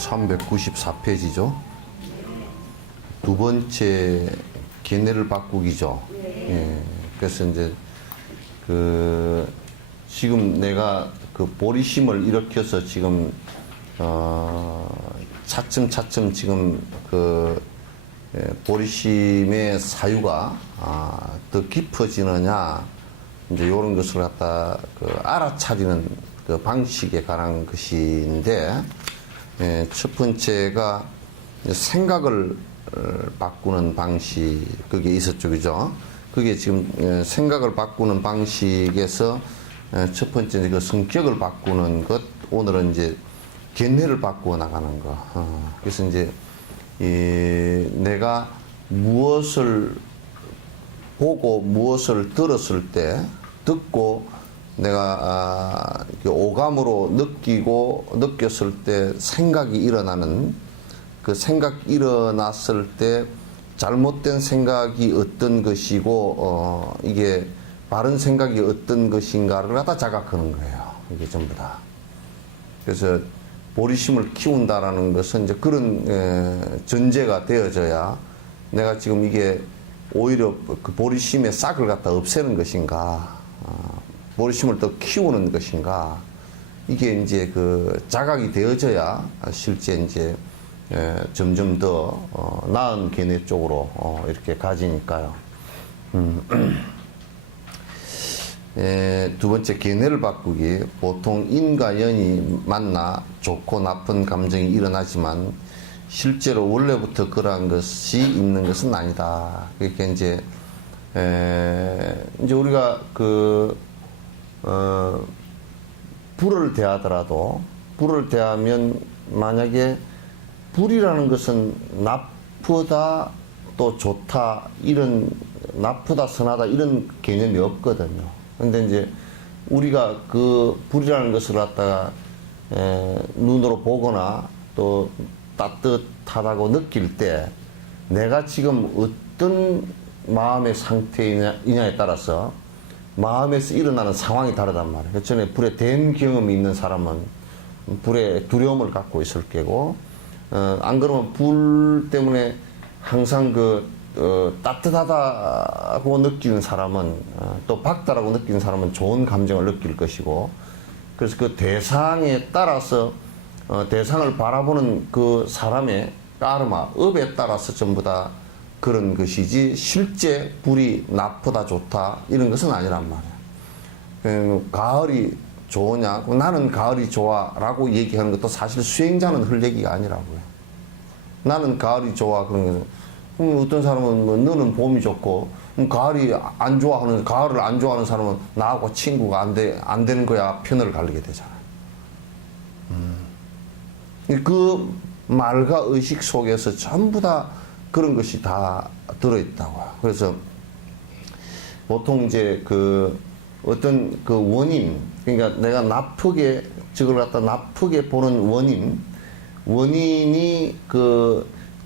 394페이지죠. 두 번째 견해를 바꾸기죠. 예. 그래서 이제 지금 내가 보리심을 일으켜서 지금 차츰 지금 보리심의 사유가 더 깊어지느냐, 이제 이런 것을 갖다 알아차리는 방식에 관한 것인데, 첫 번째가 생각을 바꾸는 방식, 그게 있었죠, 그죠? 그게 지금 생각을 바꾸는 방식에서 첫 번째 성격을 바꾸는 것, 오늘은 이제 견해를 바꾸어 나가는 거. 그래서 이제 내가 무엇을 보고 무엇을 들었을 때, 듣고 내가 오감으로 느꼈을 때 생각이 일어나는, 그 생각 일어났을 때 잘못된 생각이 어떤 것이고 이게 바른 생각이 어떤 것인가를 갖다 자각하는 거예요. 이게 전부 다. 그래서 보리심을 키운다라는 것은 이제 그런 전제가 되어져야 내가 지금 이게 오히려 그 보리심의 싹을 갖다 없애는 것인가, 보리심을 더 키우는 것인가, 이게 이제 자각이 되어져야 실제 이제 점점 더 나은 견해 쪽으로 이렇게 가지니까요. 두 번째, 견해를 바꾸기. 보통 인과 연이 만나 좋고 나쁜 감정이 일어나지만 실제로 원래부터 그러한 것이 있는 것은 아니다. 그러니까 이제 우리가 불을 대하더라도, 불을 대하면 만약에 불이라는 것은 나쁘다 또 좋다, 이런 나쁘다 선하다 이런 개념이 없거든요. 근데 이제 우리가 그 불이라는 것을 갖다가 눈으로 보거나 또 따뜻하다고 느낄 때 내가 지금 어떤 마음의 상태이냐에 따라서 마음에서 일어나는 상황이 다르단 말이에요. 그 전에 불에 댄 경험이 있는 사람은 불에 두려움을 갖고 있을 게고, 안 그러면 불 때문에 항상 따뜻하다고 느끼는 사람은, 또 밝다라고 느끼는 사람은 좋은 감정을 느낄 것이고, 그래서 그 대상에 따라서 대상을 바라보는 그 사람의 까르마, 업에 따라서 전부 다 그런 것이지, 실제 불이 나쁘다 좋다 이런 것은 아니란 말이에요. 가을이 좋으냐, 나는 가을이 좋아 라고 얘기하는 것도 사실 수행자는 할 얘기가 아니라고요. 나는 가을이 좋아 그런 거는, 어떤 사람은 너는 봄이 좋고, 가을이 안 좋아하는, 가을을 안 좋아하는 사람은 나하고 친구가 안 되는 거야 편을 가르게 되잖아요. 그 말과 의식 속에서 전부 다 그런 것이 다 들어있다고요. 그래서 보통 이제 어떤 원인, 그러니까 내가 나쁘게, 저걸 갖다 나쁘게 보는 원인이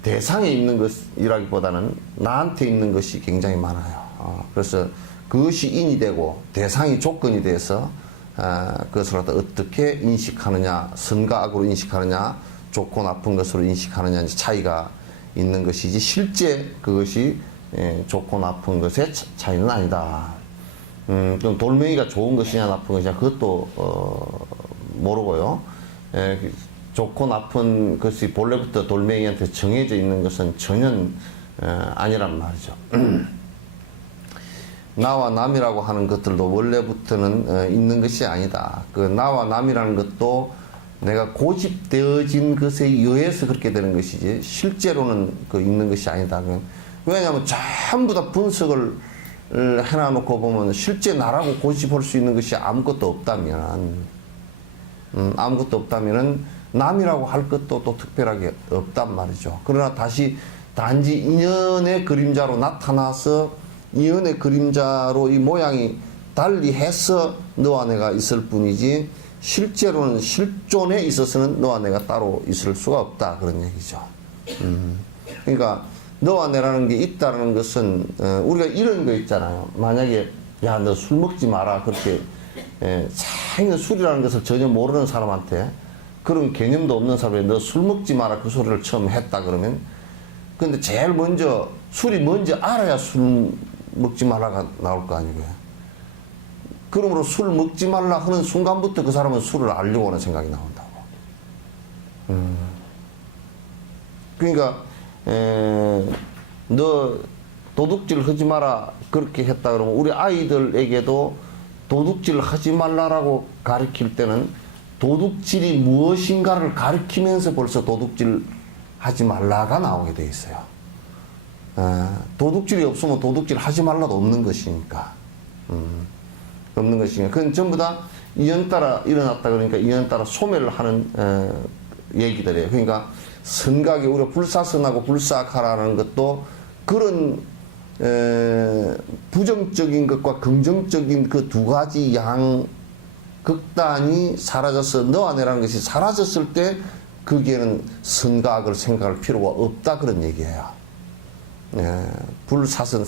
대상에 있는 것이라기보다는 나한테 있는 것이 굉장히 많아요. 그래서 그것이 인이 되고 대상이 조건이 돼서 그것을 갖다 어떻게 인식하느냐, 선과 악으로 인식하느냐, 좋고 나쁜 것으로 인식하느냐, 이제 차이가 있는 것이지, 실제 그것이 좋고 나쁜 것의 차이는 아니다. 좀 돌멩이가 좋은 것이냐 나쁜 것이냐 그것도 모르고요. 좋고 나쁜 것이 본래부터 돌멩이한테 정해져 있는 것은 전혀 아니란 말이죠. 나와 남이라고 하는 것들도 원래부터는 있는 것이 아니다. 그 나와 남이라는 것도 내가 고집되어진 것에 의해서 그렇게 되는 것이지 실제로는 있는 것이 아니다. 왜냐하면 전부 다 분석을 해놔놓고 보면 실제 나라고 고집할 수 있는 것이 아무것도 없다면은 남이라고 할 것도 또 특별하게 없단 말이죠. 그러나 단지 인연의 그림자로 나타나서 인연의 그림자로 이 모양이 달리 해서 너와 내가 있을 뿐이지, 실제로는 실존에 있어서는 너와 내가 따로 있을 수가 없다, 그런 얘기죠. 그러니까 너와 내라는 게 있다는 것은, 우리가 이런 거 있잖아요. 만약에 야 너 술 먹지 마라 그렇게, 자기는 술이라는 것을 전혀 모르는 사람한테 그런 개념도 없는 사람이 너 술 먹지 마라 그 소리를 처음 했다 그러면, 근데 제일 먼저 술이 뭔지 알아야 술 먹지 말라가 나올 거 아니고요. 그러므로 술 먹지 말라 하는 순간부터 그 사람은 술을 알려고 하는 생각이 나온다고. 그러니까 너 도둑질 하지 마라 그렇게 했다 그러면 우리 아이들에게도 도둑질 하지 말라라고 가르칠 때는 도둑질이 무엇인가를 가르치면서 벌써 도둑질 하지 말라가 나오게 돼 있어요. 도둑질이 없으면 도둑질 하지 말라도 없는 것이니까. 없는 것이니까. 그건 전부 다 이연따라 일어났다 그러니까 이연따라 소멸을 하는 얘기들이에요. 그러니까 선각이 우리가 불사선하고 불사악하라는 것도 그런 부정적인 것과 긍정적인 그 두 가지 양 극단이 사라져서 너와 내라는 것이 사라졌을 때 거기에는 선과 악을 생각할 필요가 없다 그런 얘기예요. 불사선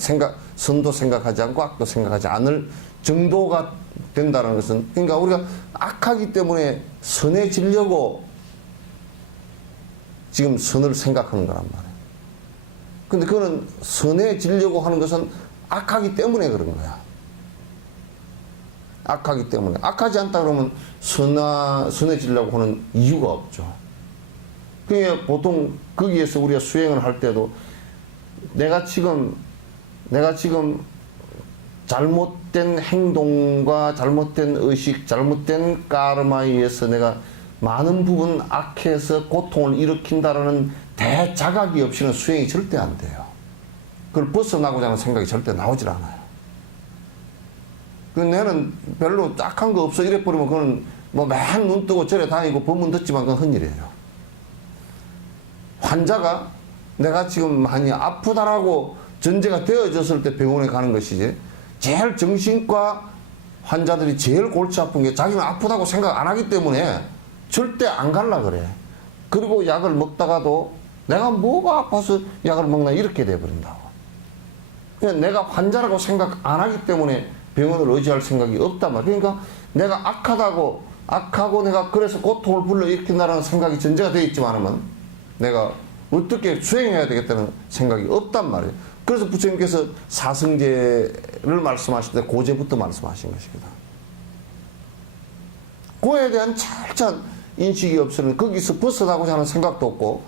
선도 생각하지 않고 악도 생각하지 않을 정도가 된다는 것은, 그러니까 우리가 악하기 때문에 선해지려고 지금 선을 생각하는 거란 말이에요. 근데 그거는 선해지려고 하는 것은 악하기 때문에 그런 거야. 악하기 때문에. 악하지 않다 그러면 선해지려고 하는 이유가 없죠. 그러니까 보통 거기에서 우리가 수행을 할 때도 내가 지금 잘못된 행동과 잘못된 의식, 잘못된 까르마에 의해서 내가 많은 부분 악해서 고통을 일으킨다라는 대자각이 없이는 수행이 절대 안 돼요. 그걸 벗어나고자 하는 생각이 절대 나오질 않아요. 그 내는 별로 악한 거 없어 이래버리면 그건 뭐 맨 눈 뜨고 절에 다니고 법문 듣지만 그건 헛일이에요. 환자가 내가 지금 많이 아프다라고 전제가 되어졌을 때 병원에 가는 것이지, 제일 정신과 환자들이 제일 골치 아픈 게 자기는 아프다고 생각 안 하기 때문에 절대 안 갈라 그래. 그리고 약을 먹다가도 내가 뭐가 아파서 약을 먹나 이렇게 돼버린다고. 그냥 내가 환자라고 생각 안 하기 때문에 병원을 의지할 생각이 없단 말이야. 그러니까 내가 악하고 내가 그래서 고통을 불러일으킨다는 생각이 전제가 되어 있지만은 내가 어떻게 수행해야 되겠다는 생각이 없단 말이에요. 그래서 부처님께서 사성제를 말씀하실 때 고제부터 말씀하신 것입니다. 고에 대한 철저한 인식이 없으면 거기서 벗어나고자 하는 생각도 없고,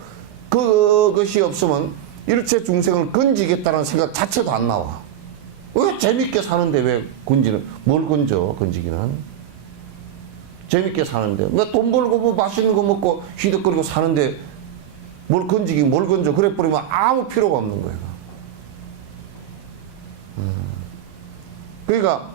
그것이 없으면 일체 중생을 건지겠다는 생각 자체도 안 나와. 왜 재밌게 사는데 왜 건지는, 뭘 건져, 건지기는. 재밌게 사는데. 왜 돈 벌고 뭐 맛있는 거 먹고 휘덕거리고 사는데 뭘 건지긴 뭘 건져. 그래 버리면 아무 필요가 없는 거예요. 그러니까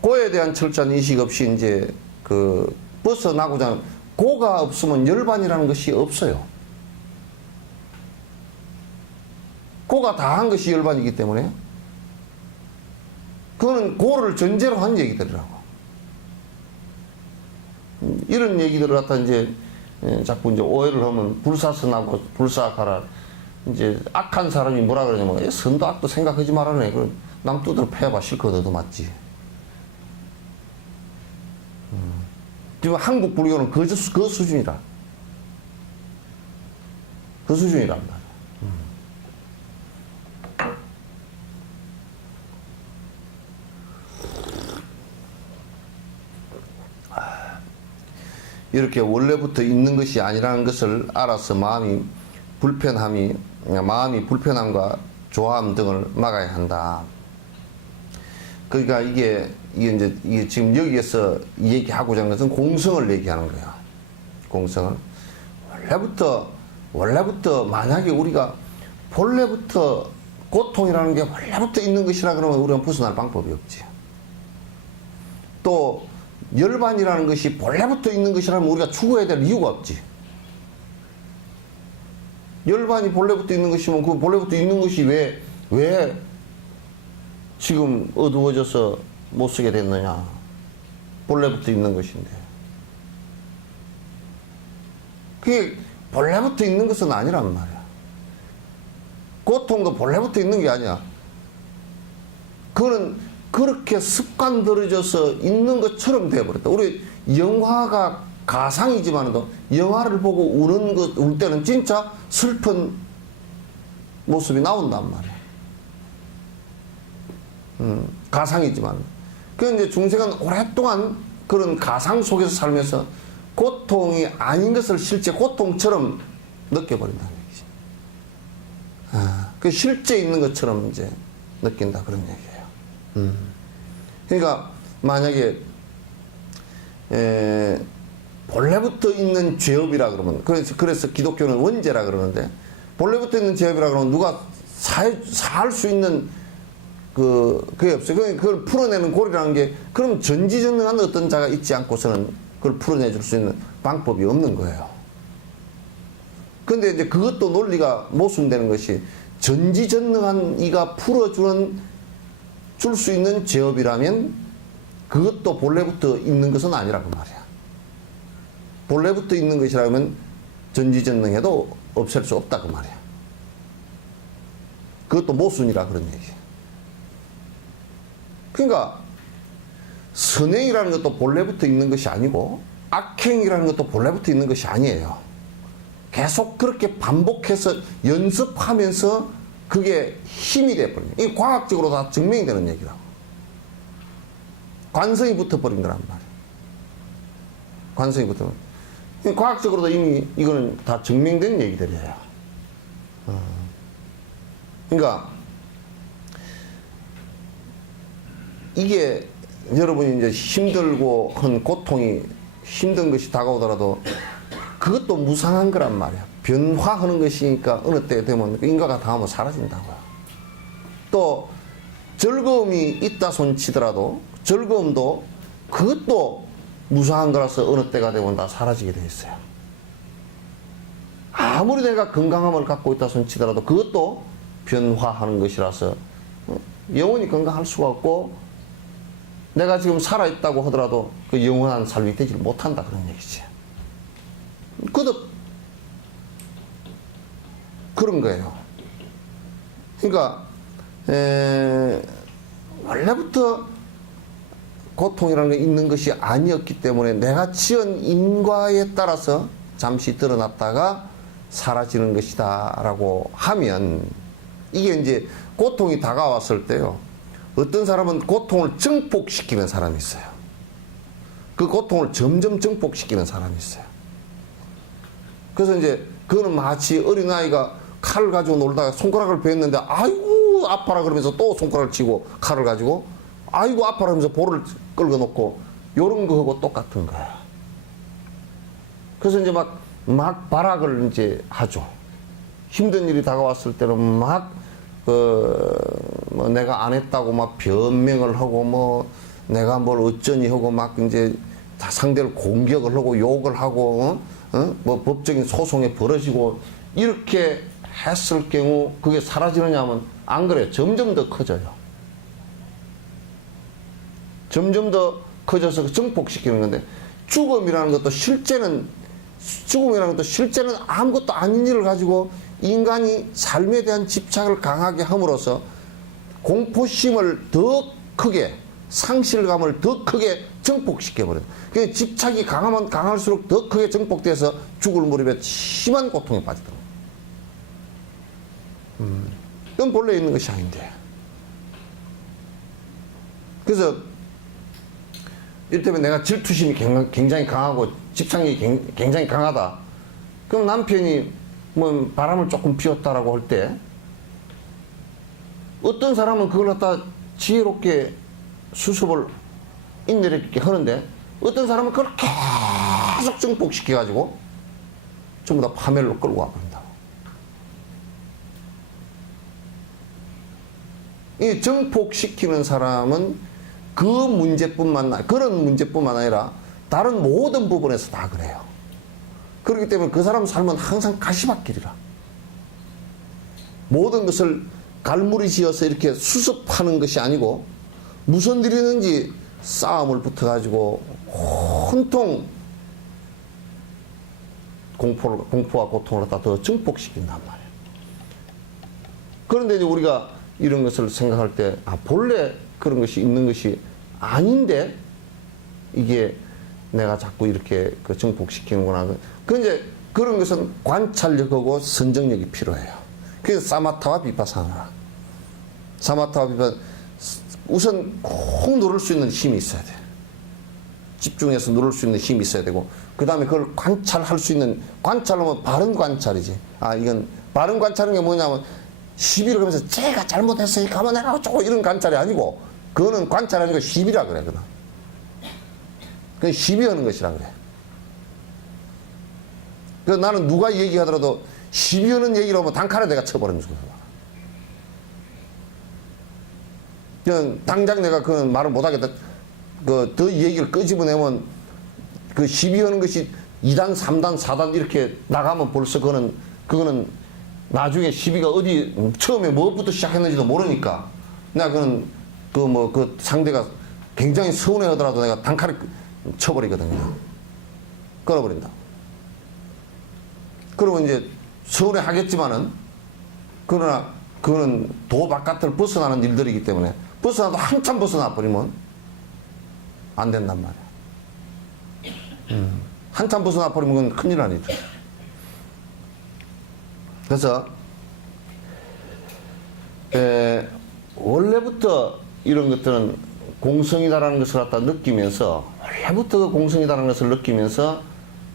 고에 대한 철저한 인식 없이 이제 그 벗어나고자 하는, 고가 없으면 열반이라는 것이 없어요. 고가 다 한 것이 열반이기 때문에 그거는 고를 전제로 한 얘기들이라고. 이런 얘기들을 갖다 이제 자꾸 이제 오해를 하면 불사선하고 불사악하라. 이제 악한 사람이 뭐라 그러냐면 선도 악도 생각하지 말라네. 그럼 남 두드러 패봐 실컷 얻어 맞지. 지금 한국 불교는 그 수준이라. 그 수준이란 말이야. 이렇게 원래부터 있는 것이 아니라는 것을 알아서 마음이 불편함과 조함 등을 막아야 한다. 그러니까 이게 지금 여기에서 얘기하고자 하는 것은 공성을 얘기하는 거야. 공성을. 원래부터 만약에 우리가 본래부터 고통이라는 게 원래부터 있는 것이라 그러면 우리는 벗어날 방법이 없지. 또 열반이라는 것이 본래부터 있는 것이라면 우리가 추구해야 될 이유가 없지. 열반이 본래부터 있는 것이면 그 본래부터 있는 것이 왜 지금 어두워져서 못 쓰게 됐느냐. 본래부터 있는 것인데. 그게 본래부터 있는 것은 아니란 말이야. 고통도 본래부터 있는 게 아니야. 그거는 그렇게 습관 들어져서 있는 것처럼 돼버렸다. 우리 영화가 가상이지만도 영화를 보고 울 때는 진짜 슬픈 모습이 나온단 말이야. 가상이지만. 그런데 중생은 오랫동안 그런 가상 속에서 살면서 고통이 아닌 것을 실제 고통처럼 느껴버린다는 얘기지. 그 실제 있는 것처럼 이제 느낀다 그런 얘기예요. 그러니까 만약에 본래부터 있는 죄업이라 그러면 그래서 기독교는 원죄라 그러는데 본래부터 있는 죄업이라 그러면 누가 살 수 있는 그게 없어요. 그걸 풀어내는 고리라는 게 그럼 전지전능한 어떤 자가 있지 않고서는 그걸 풀어내줄 수 있는 방법이 없는 거예요. 근데 이제 그것도 논리가 모순되는 것이 전지전능한 이가 풀어주는 줄 수 있는 죄업이라면 그것도 본래부터 있는 것은 아니라고 말이야. 본래부터 있는 것이라면 전지전능해도 없앨 수 없다고 말이야. 그것도 모순이라 그런 얘기야. 그러니까 선행이라는 것도 본래부터 있는 것이 아니고 악행이라는 것도 본래부터 있는 것이 아니에요. 계속 그렇게 반복해서 연습하면서 그게 힘이 돼버려요. 이게 과학적으로 다 증명이 되는 얘기라고. 관성이 붙어버린 거란 말이에요. 관성이 붙어버린. 과학적으로도 이미 이거는 다 증명된 얘기들이에요. 그러니까 이게 여러분이 이제 힘들고 한 고통이 힘든 것이 다가오더라도 그것도 무상한 거란 말이야. 변화하는 것이니까 어느 때 되면 인과가 닿으면 사라진다고요. 또 즐거움이 있다 손치더라도 즐거움도 그것도 무상한 거라서 어느 때가 되면 다 사라지게 돼 있어요. 아무리 내가 건강함을 갖고 있다 손치더라도 그것도 변화하는 것이라서 영원히 건강할 수가 없고 내가 지금 살아있다고 하더라도 그 영원한 삶이 되지 못한다 그런 얘기지. 그것도 그런 거예요. 그러니까 원래부터 고통이라는 게 있는 것이 아니었기 때문에 내가 지은 인과에 따라서 잠시 드러났다가 사라지는 것이다 라고 하면 이게 이제 고통이 다가왔을 때요. 어떤 사람은 고통을 증폭시키는 사람이 있어요. 그 고통을 점점 증폭시키는 사람이 있어요. 그래서 이제 그거는 마치 어린아이가 칼을 가지고 놀다가 손가락을 베었는데 아이고 아파라 그러면서 또 손가락을 치고 칼을 가지고 아이고 아파라 하면서 볼을 끌고 놓고 요런 거하고 똑같은 거야. 그래서 이제 막 발악을 이제 하죠. 힘든 일이 다가왔을 때는 막 뭐 내가 안 했다고 막 변명을 하고 뭐 내가 뭘 어쩌니 하고 막 이제 상대를 공격을 하고 욕을 하고 뭐 법적인 소송에 벌어지고 이렇게 했을 경우 그게 사라지느냐 하면 안 그래요. 점점 더 커져요. 점점 더 커져서 증폭시키는 건데 죽음이라는 것도 실제는 아무것도 아닌 일을 가지고 인간이 삶에 대한 집착을 강하게 함으로써 공포심을 더 크게 상실감을 더 크게 증폭시켜버려요. 그 집착이 강하면 강할수록 더 크게 증폭돼서 죽을 무렵에 심한 고통에 빠지더라고요. 그건 본래 있는 것이 아닌데. 그래서 이를테면 내가 질투심이 굉장히 강하고 집착력이 굉장히 강하다. 그럼 남편이 뭐 바람을 조금 피웠다라고 할 때 어떤 사람은 그걸 갖다 지혜롭게 수습을 인내력 있게 하는데 어떤 사람은 그걸 계속 증폭시켜가지고 전부 다 파멸로 끌고 와버린다. 이 증폭시키는 사람은 그런 문제뿐만 아니라 다른 모든 부분에서 다 그래요. 그렇기 때문에 그 사람 삶은 항상 가시밭길이라. 모든 것을 갈무리 지어서 이렇게 수습하는 것이 아니고 무슨 일이 있는지 싸움을 붙어가지고 온통 공포와 고통을 갖다 더 증폭시킨단 말이에요. 그런데 이제 우리가 이런 것을 생각할 때 본래 그런 것이 있는 것이 아닌데 이게 내가 자꾸 이렇게 그 정복시키는구나. 그 이제 그런 것은 관찰력하고 선정력이 필요해요. 그래서 사마타와 비파사나. 사마타와 비파 우선 콕 누를 수 있는 힘이 있어야 돼. 집중해서 누를 수 있는 힘이 있어야 되고, 그 다음에 그걸 관찰할 수 있는, 관찰하면 바른 관찰이지. 아, 이건 바른 관찰인 게 뭐냐면 시비를 하면서 제가 잘못했어요. 가만 내가 조금 이런 관찰이 아니고, 그거는 관찰 아니고 시비라 그래. 그건 시비하는 것이라 그래. 그래서 나는 누가 얘기하더라도 시비하는 얘기로 하면 단칼에 내가 쳐버리는 거야. 그냥 당장 내가 그 말을 못하겠다. 더 얘기를 끄집어내면 그 시비하는 것이 2단, 3단, 4단 이렇게 나가면 벌써 그거는 나중에 시비가 어디, 처음에 뭐부터 시작했는지도 모르니까 내가 그 상대가 굉장히 서운해 하더라도 내가 단칼에 쳐버리거든요. 끊어버린다. 그러면 이제 서운해 하겠지만은, 그러나 그거는 도 바깥을 벗어나는 일들이기 때문에 벗어나도 한참 벗어나 버리면 안 된단 말이야. 한참 벗어나 버리면 그건 큰일 아니죠. 그래서 원래부터 이런 것들은 공성이다라는 것을 갖다 느끼면서, 원래부터 그 공성이다라는 것을 느끼면서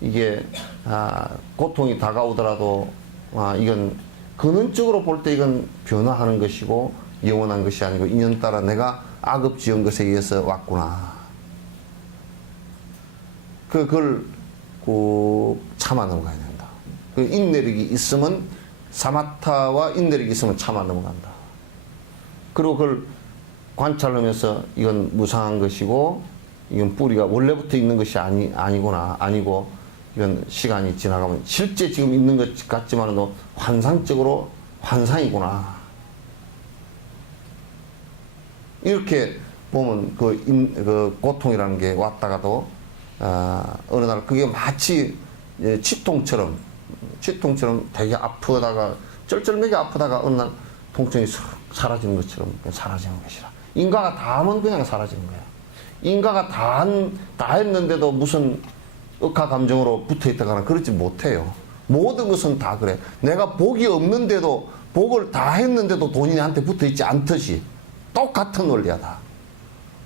이게 고통이 다가오더라도 이건 근원적으로 볼 때 이건 변화하는 것이고 영원한 것이 아니고 인연 따라 내가 악업 지은 것에 의해서 왔구나. 그걸 꼭 참아 넘어가야 된다. 그 인내력이 있으면, 사마타와 인내력이 있으면 참아 넘어간다. 그리고 그걸 관찰하면서 이건 무상한 것이고, 이건 뿌리가 원래부터 있는 것이 아니고, 이건 시간이 지나가면 실제 지금 있는 것 같지만은 환상적으로 환상이구나. 이렇게 보면 그 고통이라는 게 왔다가도 어느 날 그게 마치 치통처럼 되게 아프다가 쩔쩔매게 아프다가 어느 날 통증이 사라지는 것처럼 사라지는 것이라. 인과가 다 하면 그냥 사라지는 거야. 인과가 다 했는데도 무슨 억하 감정으로 붙어 있다거나 그러지 못해요. 모든 것은 다 그래. 내가 복이 없는데도, 복을 다 했는데도 돈이 나한테 붙어 있지 않듯이 똑같은 원리야 다.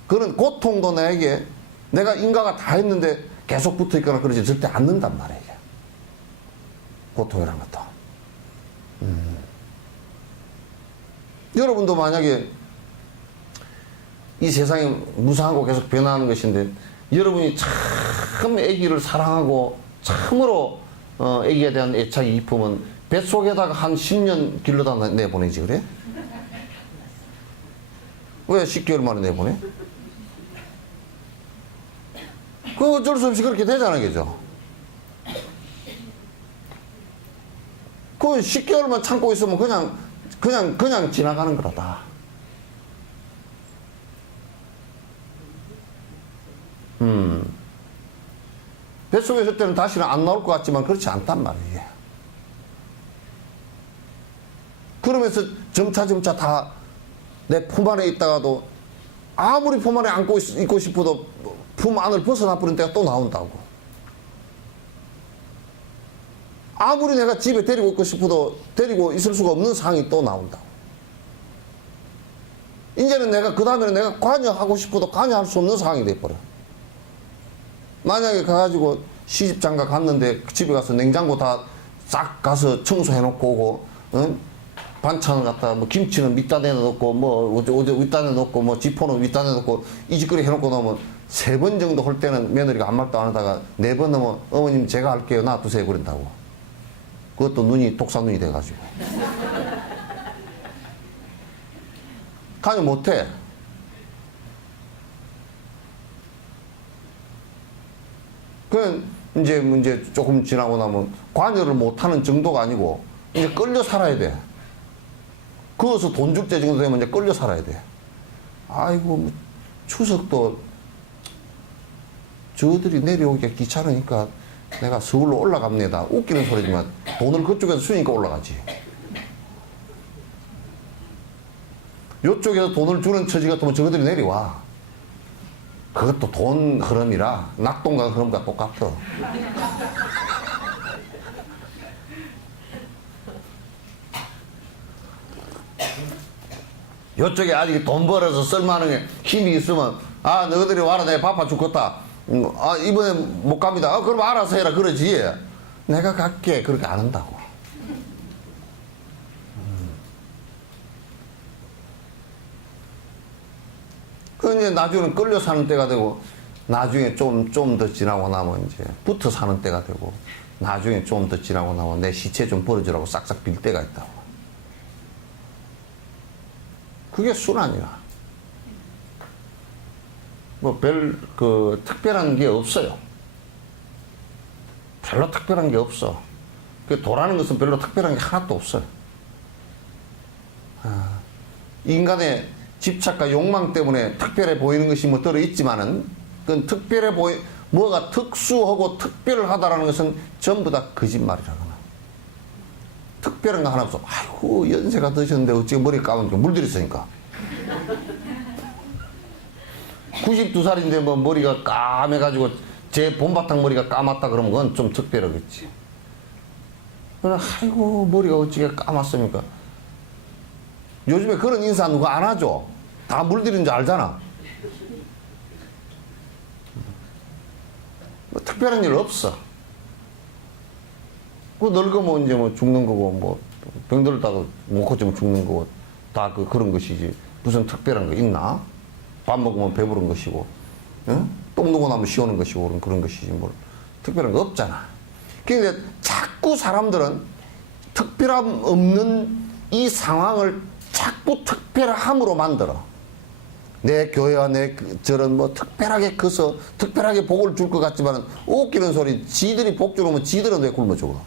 그런 고통도 내게 내가 인과가 다 했는데 계속 붙어 있거나 그러지 절대 않는단 말이야. 이게 고통이란 것도. 여러분도 만약에 이 세상이 무상하고 계속 변화하는 것인데, 여러분이 참 아기를 사랑하고 참으로 아기에 대한 애착이 깊으면 뱃속에다가 한 10년 길러다 내보내지 그래? 왜 10개월 만에 내보내? 그 어쩔 수 없이 그렇게 되잖아요, 그죠? 그 10개월만 참고 있으면 그냥 지나가는 거다. 뱃속에 있을 때는 다시는 안 나올 것 같지만 그렇지 않단 말이에요. 그러면서 점차 다 내 품 안에 있다가도 아무리 품 안에 안고 있고 싶어도 품 안을 벗어나 버린 때가 또 나온다고. 아무리 내가 집에 데리고 있고 싶어도 데리고 있을 수가 없는 상황이 또 나온다고. 이제는 내가 그 다음에는 내가 관여하고 싶어도 관여할 수 없는 상황이 돼버려. 만약에 가가지고 시집장가 갔는데 집에 가서 냉장고 다 싹 가서 청소해놓고 오고, 반찬을 갖다 뭐 김치는 밑단에 넣고 뭐 윗단에 넣고 뭐 지포는 윗단에 넣고 이짓거리 해놓고 나오면 3번 정도 할 때는 며느리가 아무 말도 안 하다가 4번 넘으면 어머님 제가 할게요 놔두세요 그런다고. 그것도 눈이 독사눈이 돼가지고 관여 못해. 그 이제 조금 지나고 나면 관여를 못하는 정도가 아니고 이제 끌려 살아야 돼. 그어서 돈 줄 때 정도 되면 이제 끌려 살아야 돼. 아이고 추석도 저들이 내려오기가 귀찮으니까 내가 서울로 올라갑니다. 웃기는 소리지만 돈을 그쪽에서 주니까 올라가지. 요쪽에서 돈을 주는 처지 같으면 저들이 내려와. 그것도 돈 흐름이라 낙동강 흐름과 똑같아. 요쪽에 아직 돈 벌어서 쓸만한 게 힘이 있으면 아 너희들이 와라 내가 바빠 죽겠다. 아 이번에 못 갑니다. 아 그럼 알아서 해라 그러지. 내가 갈게 그렇게 안 한다고. 그 이제 나중에는 끌려 사는 때가 되고 나중에 좀 더 지나고 나면 이제 붙어 사는 때가 되고 나중에 좀 더 지나고 나면 내 시체 좀 버려주라고 싹싹 빌 때가 있다고. 그게 순환이야. 뭐 특별한 게 없어요. 별로 특별한 게 없어. 그 도라는 것은 별로 특별한 게 하나도 없어요. 인간의 집착과 욕망 때문에 특별해 보이는 것이 뭐 들어있지만은, 그건 뭐가 특수하고 특별하다라는 것은 전부 다 거짓말이라거나. 특별한 거 하나 없어. 아이고, 연세가 드셨는데 어찌 머리 감으니까 물들였으니까. 92살인데 뭐 머리가 까매가지고 제 본바탕 머리가 까맣다 그러면 그건 좀 특별하겠지. 아이고, 머리가 어찌게 까맣습니까? 요즘에 그런 인사 누가 안 하죠? 다 물들인 줄 알잖아. 뭐 특별한 일 없어. 그 늙으면 이제 뭐 죽는 거고, 뭐 병들다가 못 고치면 죽는 거고, 다 그런 것이지. 무슨 특별한 거 있나? 밥 먹으면 배부른 것이고, 응? 똥 누고 나면 시오는 것이고, 그런 것이지. 뭘 특별한 거 없잖아. 그러니까 자꾸 사람들은 특별함 없는 이 상황을 자꾸 특별함으로 만들어. 내 교회와 내 저런 뭐 특별하게 커서 특별하게 복을 줄 것 같지만은 웃기는 소리. 지들이 복 주려면 지들은 왜 굶어 죽어?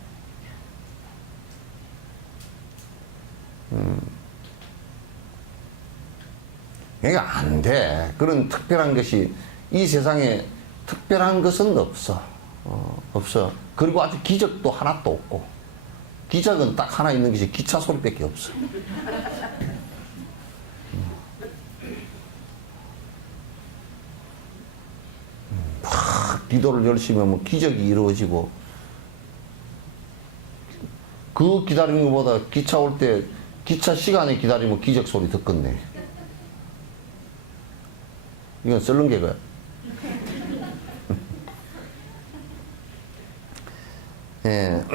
그러니까 안 돼. 그런 특별한 것이 이 세상에 특별한 것은 없어. 없어. 그리고 아직 기적도 하나도 없고. 기적은 딱 하나 있는 것이 기차 소리밖에 없어. 막 기도를 열심히 하면 기적이 이루어지고, 그 기다리는 것보다 기차 올 때 기차 시간에 기다리면 기적 소리 듣겠네. 이건 썰는 게가. 예.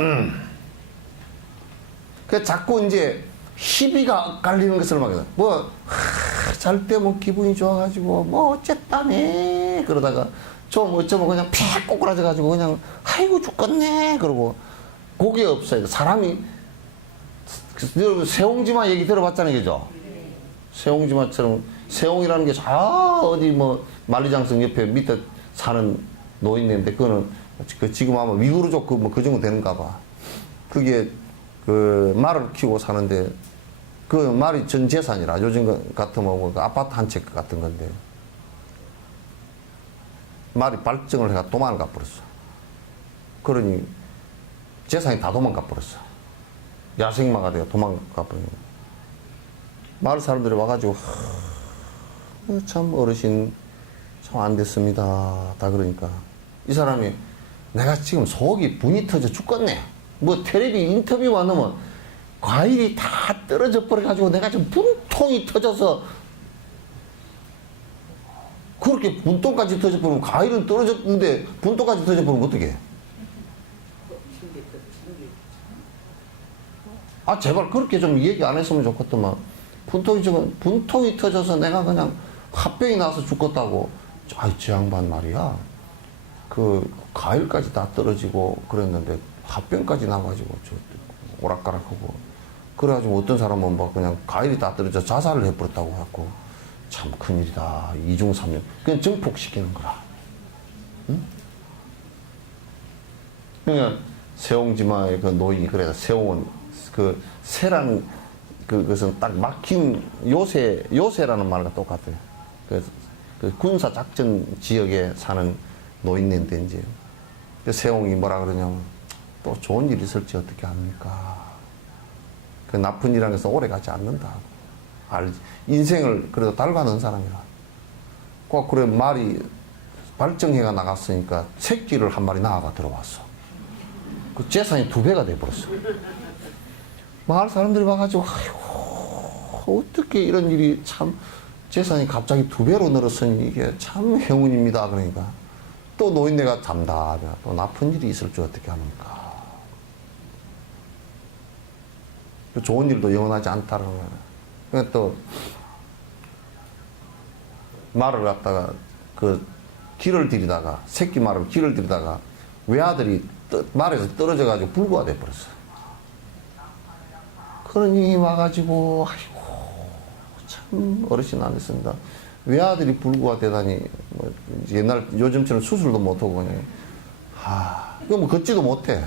그 자꾸 이제 시비가 엇갈리는 것을 막, 잘 때 뭐 기분이 좋아가지고, 뭐 어쨌다네. 그러다가 좀 어쩌면 그냥 팩 꼬꾸라져가지고 그냥, 아이고 죽겠네. 그러고, 그게 없어요. 사람이, 여러분, 세옹지마 얘기 들어봤잖아요. 그죠? 세옹지마처럼, 세옹이라는 게 어디 뭐 만리장성 옆에 밑에 사는 노인인데, 그거는 지금 아마 위구르족 그 정도 되는가 봐. 그게 말을 키우고 사는데, 그 말이 전 재산이라. 요즘 같으면 그 아파트 한 채 같은 건데, 말이 발정을 해가 도망을 가버렸어. 그러니 재산이 다 도망가 버렸어. 야생마가 돼가 도망가 버리는. 마을 사람들이 와가지고, 참 어르신 참 안 됐습니다. 다 그러니까 이 사람이, 내가 지금 속이 분이 터져 죽겠네. 뭐 텔레비 인터뷰만 하면 과일이 다 떨어져 버려가지고 내가 지금 분통이 터져서, 그렇게 분통까지 터져버리면, 과일은 떨어졌는데 분통까지 터져버리면 어떡해? 아 제발 그렇게 좀 얘기 안 했으면 좋겠더만. 분통이 터져서 내가 그냥 화병이 나서 죽겠다고. 저 양반 말이야, 그 과일까지 다 떨어지고 그랬는데 화병까지 나가지고 저 오락가락하고, 그래가지고 어떤 사람은 막 그냥 과일이 다 떨어져 자살을 해버렸다고 해갖고, 참 큰일이다. 2중 3중 그냥 증폭시키는 거라. 응? 그러니까 세옹지마의 그 노인이 그래서, 세옹은 그 새라는 그것은 딱 막힌 요새라는 말과 똑같아요. 그 군사 작전 지역에 사는 노인인데, 이제 그 세옹이 뭐라 그러냐면, 또 좋은 일이 있을지 어떻게 합니까? 그 나쁜 일이라는 것은 오래 가지 않는다. 알지. 인생을 그래도 닮아는 사람이라. 꼭 그래 말이 발정해가 나갔으니까 새끼를 한 마리 낳아가 들어왔어. 그 재산이 2배가 돼버렸어. 마을 사람들이 와가지고 아이고 어떻게 이런 일이 참 재산이 갑자기 2배로 늘었으니 이게 참 행운입니다. 그러니까 또 노인네가 담담해. 또 나쁜 일이 있을 줄 어떻게 합니까? 좋은 일도 영원하지 않다는 거예요. 그러니까 또 말을 갖다가 그 길을 들이다가 새끼 말을 길을 들이다가 외아들이 말에서 떨어져가지고 불구가 돼버렸어. 그러니 와가지고 아이고 참 어르신 안 됐습니다. 외아들이 불구가 되다니 뭐 옛날 요즘처럼 수술도 못하고 그냥 이거 뭐 걷지도 못해.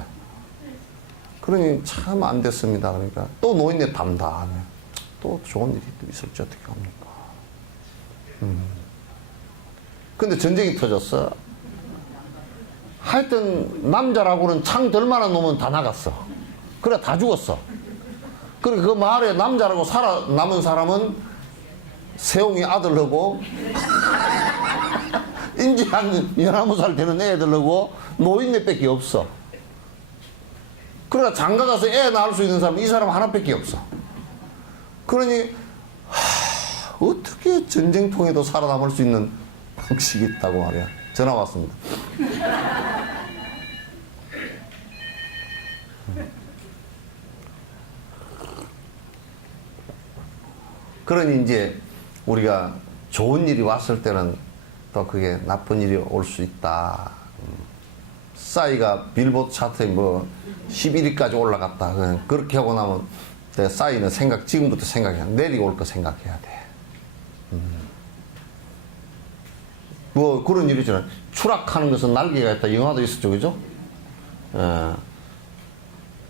그러니 참 안 됐습니다. 그러니까 또 노인네 담담해. 또 좋은 일이 또 있을지 어떻게 합니까? 근데 전쟁이 터졌어. 하여튼 남자라고는 창 들만한 놈은 다 나갔어. 그래 다 죽었어. 그리고 그 마을에 남자라고 살아남은 사람은 세웅이 아들하고 인지 한 19살 되는 애들하고 노인네밖에 없어. 그러니까 장가 가서 애 낳을 수 있는 사람은 이 사람 하나밖에 없어. 그러니 어떻게 전쟁통에도 살아남을 수 있는 방식이 있다고 말이야. 전화 왔습니다. 그러니 이제 우리가 좋은 일이 왔을 때는 또 그게 나쁜 일이 올 수 있다. 싸이가 빌보드 차트에 뭐 11위까지 올라갔다. 그렇게 하고 나면 싸이는 지금부터 생각해야 돼. 내리고 올 거 생각해야 돼. 뭐 그런 일 있잖아. 추락하는 것은 날개가 있다. 영화도 있었죠, 그죠?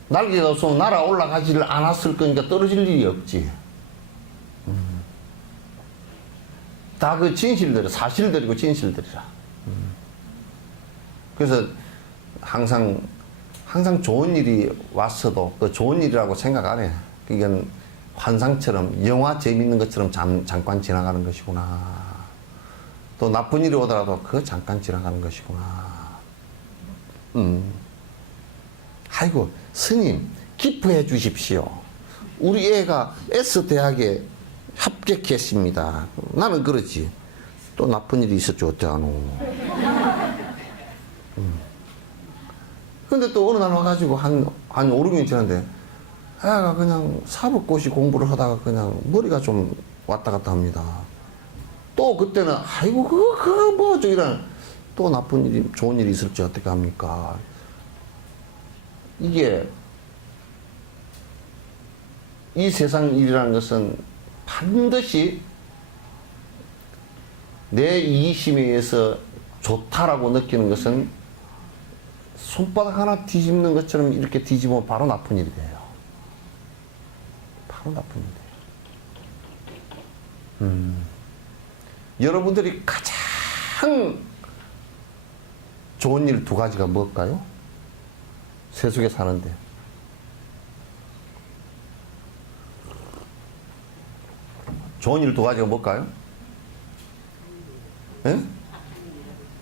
날개가 없으면 날아 올라가지를 않았을 거니까 떨어질 일이 없지. 다 그 진실들이, 사실들이고 진실들이라. 그래서 항상 좋은 일이 왔어도 그 좋은 일이라고 생각 안 해. 이건 환상처럼, 영화 재밌는 것처럼 잠깐 지나가는 것이구나. 또 나쁜 일이 오더라도 그거 잠깐 지나가는 것이구나. 아이고, 스님, 기뻐해 주십시오. 우리 애가 S대학에 합격했습니다. 나는 그러지. 또 나쁜 일이 있었지, 어쩌노. 근데 또 어느 날 와가지고 한 5, 6년 지났는데, 애가 그냥 사법고시 공부를 하다가 그냥 머리가 좀 왔다 갔다 합니다. 또 그때는, 아이고, 그거 뭐, 이런, 또 나쁜 일이, 좋은 일이 있을지 어떻게 합니까? 이게, 이 세상 일이라는 것은 반드시 내 이기심에 의해서 좋다라고 느끼는 것은 손바닥 하나 뒤집는 것처럼 이렇게 뒤집으면 바로 나쁜 일이 돼요. 바로 나쁜 일이 돼요. 여러분들이 가장 좋은 일 2가지가 뭘까요? 세속에 사는데. 좋은 일 2가지가 뭘까요? 예?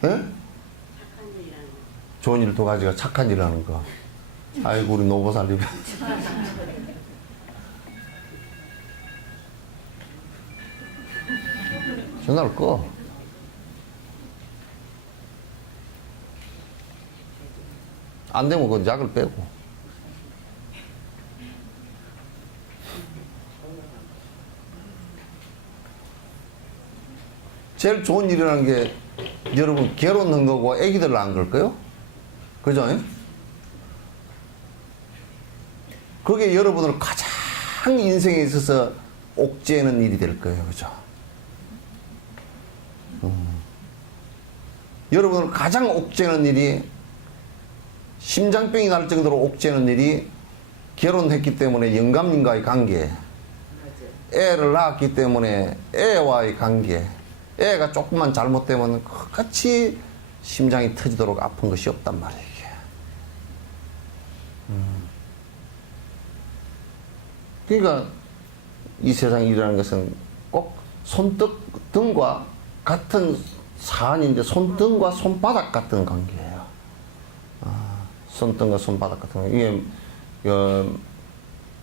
예? 좋은 일 2가지가 착한 일 하는 거. 아이고, 우리 노보살님. 전화를 꺼. 안 되면 그 약을 빼고. 제일 좋은 일이라는 게 여러분 결혼한 거고 애기들 낳은 걸까요? 그죠? 그게 여러분을 가장 인생에 있어서 옥죄는 일이 될 거예요. 그죠? 여러분을 가장 옥죄는 일이, 심장병이 날 정도로 옥죄는 일이 결혼했기 때문에 영감님과의 관계, 애를 낳았기 때문에 애와의 관계, 애가 조금만 잘못되면 같이 심장이 터지도록 아픈 것이 없단 말이에요. 그러니까 이 세상 일이라는 것은 꼭 손등과 같은 사안인데 손등과 손바닥 같은 관계예요. 손등과 손바닥 같은 관계. 이게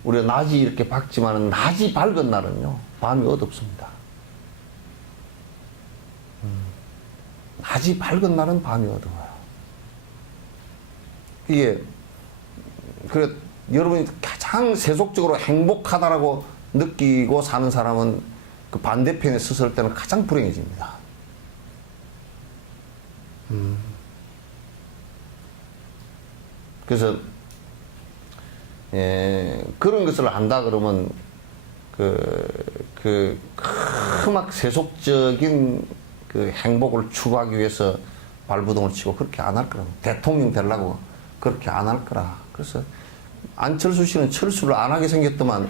우리가 낮이 이렇게 밝지만 낮이 밝은 날은요 밤이 어둡습니다. 낮이 밝은 날은 밤이 어두워요. 이게 그래 여러분이 가장 세속적으로 행복하다라고 느끼고 사는 사람은 그 반대편에 섰을 때는 가장 불행해집니다. 그래서 그런 것을 안다 그러면 막 세속적인 그 행복을 추구하기 위해서 발부동을 치고 그렇게 안 할 거라. 대통령 되려고 그렇게 안 할 거라. 그래서 안철수 씨는 철수를 안 하게 생겼더만,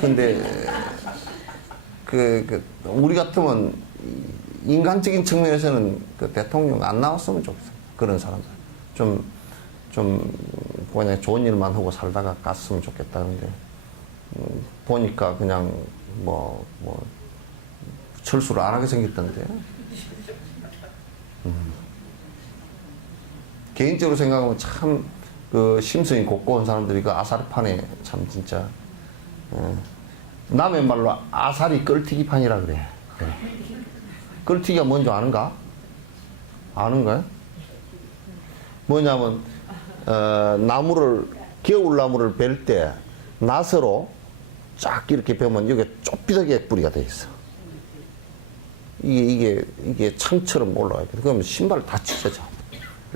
근데 우리 같으면 인간적인 측면에서는 그 대통령 안 나왔으면 좋겠어요. 그런 사람들 좀 그냥 좋은 일만 하고 살다가 갔으면 좋겠다는데 보니까 그냥 철수를 안 하게 생겼던데. 개인적으로 생각하면 참 그 심성이 곱고운 사람들이 그 아사리판에 참 진짜 남의 말로 아사리 끌튀기판이라 그래. 끌튀기가 뭔지 아는가? 아는 거야? 뭐냐면 겨울나무를 벨 때 나서로 쫙 이렇게 베면 여기 좁비덕에 뿌리가 돼 있어. 이게 창처럼 올라가요. 그러면 신발 다 찢어져.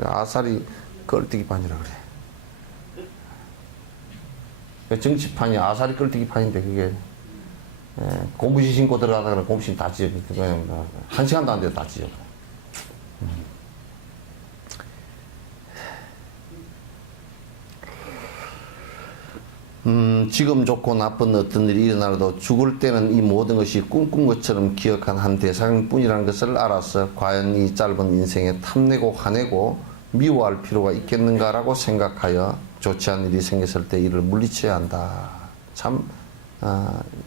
아사리 끌뛰기판이라 그래. 정치판이 아사리 끌뛰기판인데 그게 고무신 신고 들어가다가 고무신 다 찢어져. 그냥 1시간도 안 돼도 다 찢어져. 지금 좋고 나쁜 어떤 일이 일어나도 죽을 때는 이 모든 것이 꿈꾼 것처럼 기억한 한 대상뿐이라는 것을 알아서 과연 이 짧은 인생에 탐내고 화내고 미워할 필요가 있겠는가라고 생각하여 좋지 않은 일이 생겼을 때 이를 물리쳐야 한다. 참,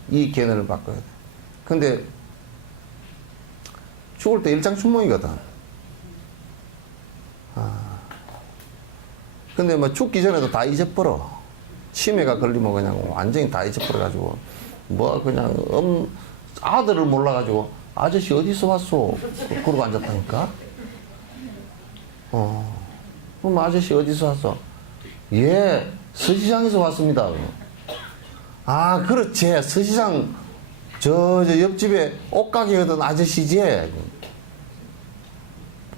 이 개념을 바꿔야 돼. 근데 죽을 때 일장춘몽이거든. 근데 뭐 죽기 전에도 다 잊어버려. 치매가 걸리면 그냥 완전히 다 잊어버려가지고, 그냥, 아들을 몰라가지고, 아저씨 어디서 왔어? 그러고 앉았다니까? 그럼 아저씨 어디서 왔어? 예, 서시장에서 왔습니다. 아, 그렇지. 서시장, 저 옆집에 옷가게 하던 아저씨지.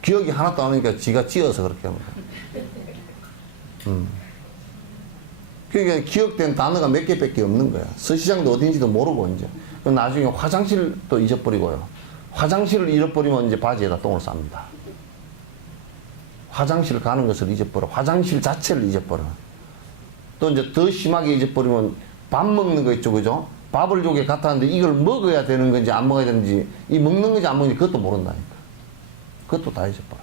기억이 하나도 안 나니까 지가 지어서 그렇게 합니다. 그러니까 기억된 단어가 몇 개밖에 없는 거야. 서시장도 어딘지도 모르고 이제. 나중에 화장실도 잊어버리고요. 화장실을 잃어버리면 이제 바지에다 똥을 쌉니다. 화장실 가는 것을 잊어버려. 화장실 자체를 잊어버려. 또 이제 더 심하게 잊어버리면 밥 먹는 거 있죠, 그죠? 밥을 요게 갖다 놨는데 이걸 먹어야 되는 건지 안 먹어야 되는지, 이 먹는 건지 안 먹는지 그것도 모른다니까. 그것도 다 잊어버려.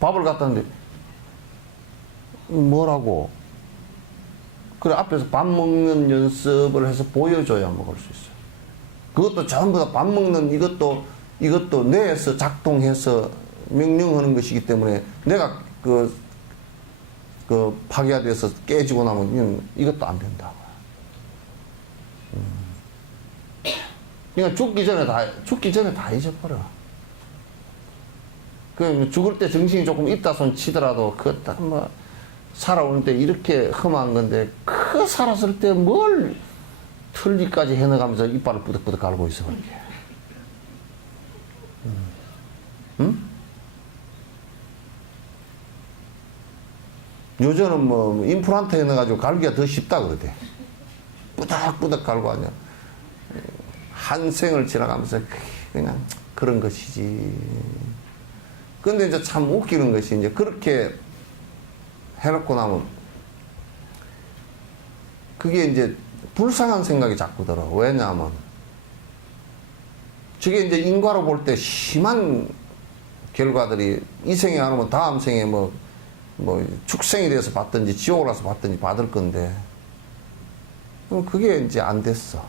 밥을 갖다 놨는데 뭐라고? 그래, 앞에서 밥 먹는 연습을 해서 보여줘야 먹을 수 있어요. 그것도 전부 다 밥 먹는 이것도 뇌에서 작동해서 명령하는 것이기 때문에 내가 파괴돼서 깨지고 나면 이것도 안 된다. 그러니까 죽기 전에 다 잊어버려. 죽을 때 정신이 조금 있다 손 치더라도 그것도 살아오는데 이렇게 험한 건데 살았을 때 뭘 틀니까지 해나가면서 이빨을 뿌덕뿌덕 갈고 있어 그렇게. 응? 요즘은 임플란트 해놔가지고 갈기가 더 쉽다 그러대. 뿌덕뿌덕 갈고 하냐. 한 생을 지나가면서 그냥 그런 것이지. 근데 이제 참 웃기는 것이 이제 그렇게 해놓고 나면 그게 이제 불쌍한 생각이 자꾸 들어. 왜냐하면 저게 이제 인과로 볼 때 심한 결과들이 이 생에 안 오면 다음 생에 축생이 돼서 받든지 지옥을 와서 받든지 받을 건데 그게 이제 안 됐어.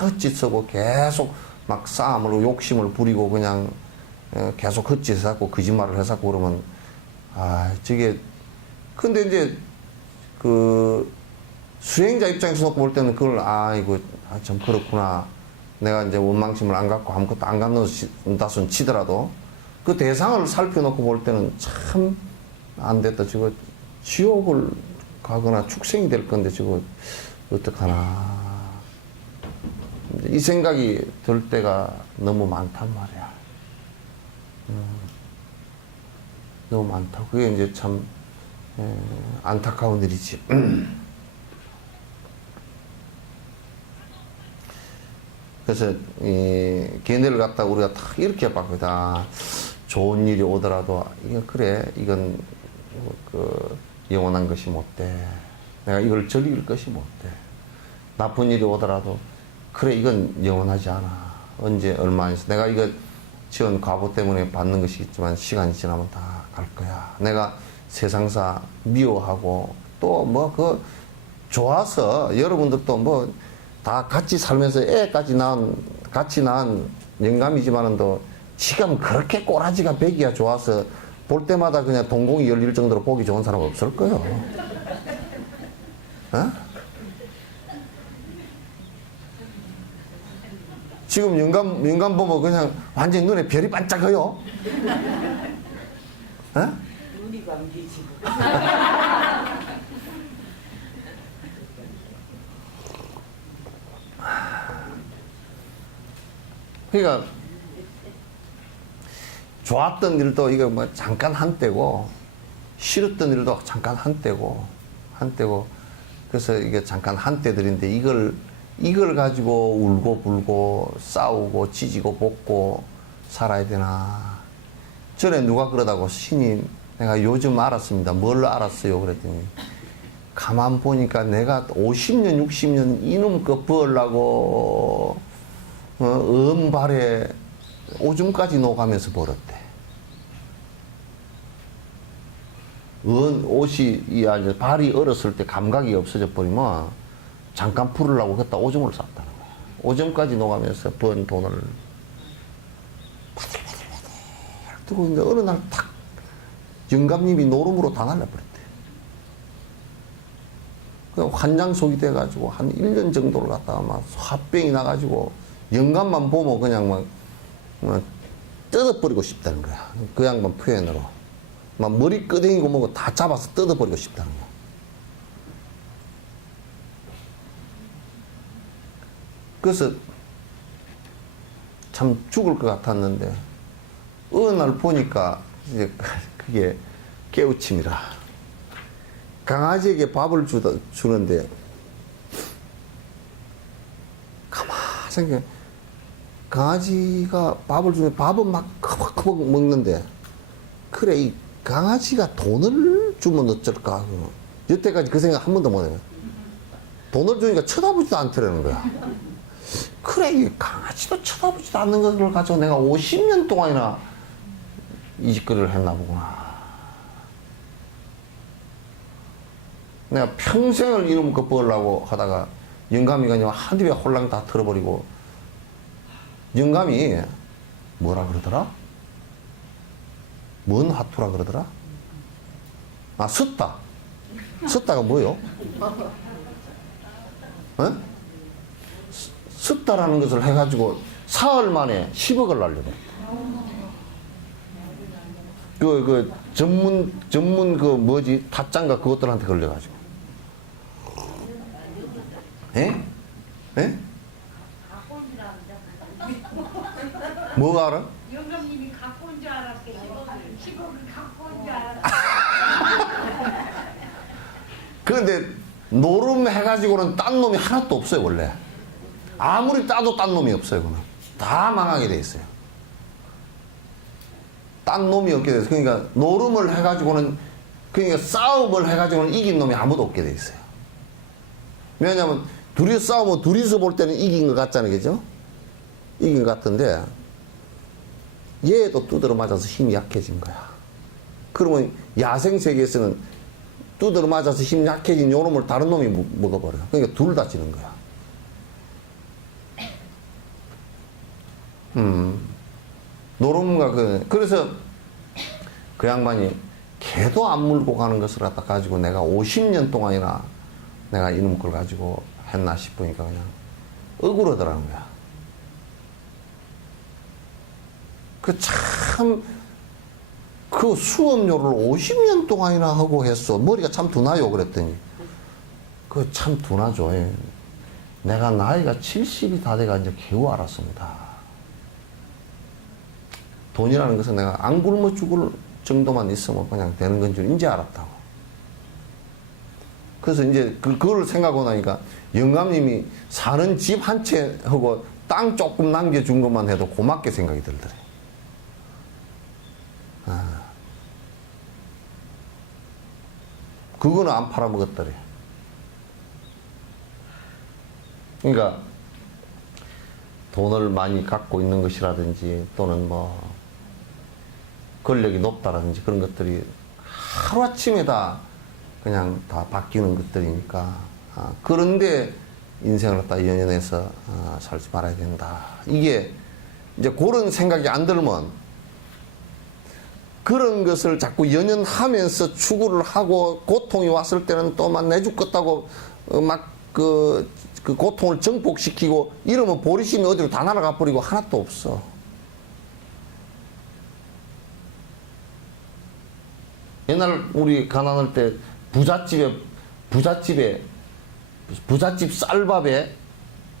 헛짓 쓰고 계속 막 싸움을 욕심을 부리고 그냥 계속 헛짓해갖고 거짓말을 해갖고 그러면 저게 근데 이제 그 수행자 입장에서 놓고 볼 때는 그걸 이거 좀 그렇구나. 내가 이제 원망심을 안 갖고 아무것도 안 갖는다손 치더라도 그 대상을 살펴놓고 볼 때는 참 안 됐다. 저거 지옥을 가거나 축생이 될 건데 저거 어떡하나. 이 생각이 들 때가 너무 많단 말이야. 너무 많다. 그게 이제 참 안타까운 일이지. 그래서 이 걔네를 갖다 우리가 딱 이렇게 봤거든. 좋은 일이 오더라도 이건 그래, 이건 그 영원한 것이 못돼. 내가 이걸 즐길 것이 못돼. 나쁜 일이 오더라도 그래, 이건 영원하지 않아. 언제 얼마 안에서 내가 이거 지은 과보 때문에 받는 것이겠지만 시간이 지나면 다 갈 거야. 내가 세상사 미워하고 또 뭐 그 좋아서 여러분들도 뭐 다 같이 살면서 애까지 같이 낳은 영감이지만은 또 지금 그렇게 꼬라지가 백이야 좋아서 볼 때마다 그냥 동공이 열릴 정도로 보기 좋은 사람 없을 거예요. 어? 지금 영감 보면 그냥 완전 눈에 별이 반짝해요. 어? 눈이 감기지. 그러니까 좋았던 일도 이거 뭐 잠깐 한때고 싫었던 일도 잠깐 한때고 그래서 이게 잠깐 한때들인데 이걸 가지고 울고 불고 싸우고 찢고 볶고 살아야 되나. 전에 누가 그러다고 신이 내가 요즘 알았습니다. 뭘 알았어요? 그랬더니 가만 보니까 내가 50년 60년 이놈 거 벌라고 음발에 오줌까지 녹아면서 벌었대. 옷이 발이 얼었을 때 감각이 없어져 버리면 잠깐 풀으려고 그랬다 오줌을 쌌다는 거야. 오줌까지 녹아면서 번 돈을 바들바들 뜨고 있는데 어느 날 탁 영감님이 노름으로 다 날려버렸대. 그 환장속이 돼가지고 한 1년 정도를 갔다가 막 화병이 나가지고 영감만 보면 그냥 막 뜯어버리고 싶다는 거야. 그 양반 표현으로. 막 머리 끄댕이고 뭐고 다 잡아서 뜯어버리고 싶다는 거야. 그래서 참 죽을 것 같았는데 어느 날 보니까 이제 그게 깨우침이라. 강아지에게 밥을 주는데 가만히 생각해. 강아지가 밥을 주면 밥은 막 커벅커벅 먹는데 그래 이 강아지가 돈을 주면 어쩔까. 여태까지 그 생각 한 번도 못 해요. 돈을 주니까 쳐다보지도 않더라는 거야. 그래 이 강아지도 쳐다보지도 않는 것을 가지고 내가 50년 동안이나 이 짓거리를 했나 보구나. 내가 평생을 이놈 겁버리려고 하다가 영감이 그냥 한 입에 홀랑 다 털어버리고. 영감이 뭐라 그러더라? 뭔 화투라 그러더라? 숫다. 숫다가 뭐요? 어? 숫다라는 것을 해가지고 사흘 만에 10억을 날려버렸다. 전문 타짱가 그것들한테 걸려가지고. 에? 에? 뭐가 알아? 영감님이 갖고 온 줄 알았겠지. 10억을 갖고 온 줄 알았어. 그런데 노름 해가지고는 딴 놈이 하나도 없어요 원래. 아무리 따도 딴 놈이 없어요. 그는 다 망하게 돼 있어요. 딴 놈이 없게 돼 있어요. 그러니까 노름을 해가지고는 그러니까 싸움을 해가지고는 이긴 놈이 아무도 없게 돼 있어요. 왜냐하면 둘이 싸우면 둘이서 볼 때는 이긴 것 같잖아요, 그죠? 이긴 것 같은데 얘도 두드러 맞아서 힘이 약해진 거야. 그러면 야생 세계에서는 두드러 맞아서 힘 약해진 요 놈을 다른 놈이 먹어버려. 그러니까 둘 다 지는 거야. 노름과 그래서 그 양반이 개도 안 물고 가는 것을 갖다 가지고 내가 50년 동안이나 내가 이놈 걸 가지고 했나 싶으니까 그냥 억울하더라는 거야. 그 수업료를 50년 동안이나 하고 했어. 머리가 참 두나요? 그랬더니. 그 참 두나죠. 예. 내가 나이가 70이 다 돼가 이제 겨우 알았습니다. 돈이라는 것은 내가 안 굶어 죽을 정도만 있으면 그냥 되는 건 줄 이제 알았다고. 그래서 이제 그걸 생각하고 나니까 영감님이 사는 집 한 채 하고 땅 조금 남겨준 것만 해도 고맙게 생각이 들더래. 그거는 안 팔아먹었더래. 그러니까 돈을 많이 갖고 있는 것이라든지 또는 뭐 권력이 높다라든지 그런 것들이 하루아침에 다 그냥 다 바뀌는 것들이니까 그런데 인생을 갖다 연연해서 살지 말아야 된다. 이게 이제 그런 생각이 안 들면 그런 것을 자꾸 연연하면서 추구를 하고 고통이 왔을 때는 또 막 내 죽겠다고 막 그 고통을 정복시키고 이러면 보리심이 어디로 다 날아가 버리고 하나도 없어. 옛날 우리 가난할 때 부잣집 쌀밥에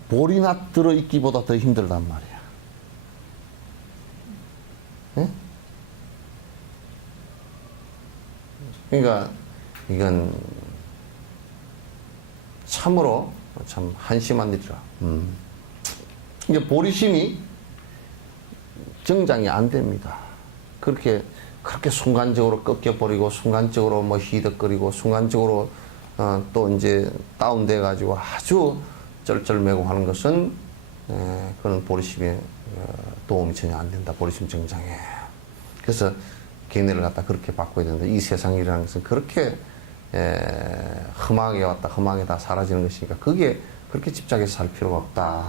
보리나 들어있기보다 더 힘들단 말이야. 예? 그러니까 이건 참으로 참 한심한 일이라. 이제 보리심이 정장이 안 됩니다. 그렇게 순간적으로 꺾여버리고 순간적으로 뭐 희덕거리고 순간적으로 또 이제 다운돼 가지고 아주 쩔쩔매고 하는 것은 그런 보리심에 도움이 전혀 안 된다. 보리심 정장에. 그래서 개념을 갖다 그렇게 바꿔야 된다. 이 세상이라는 것은 그렇게 험하게 왔다 험하게 다 사라지는 것이니까 그게 그렇게 집착해서 살 필요가 없다.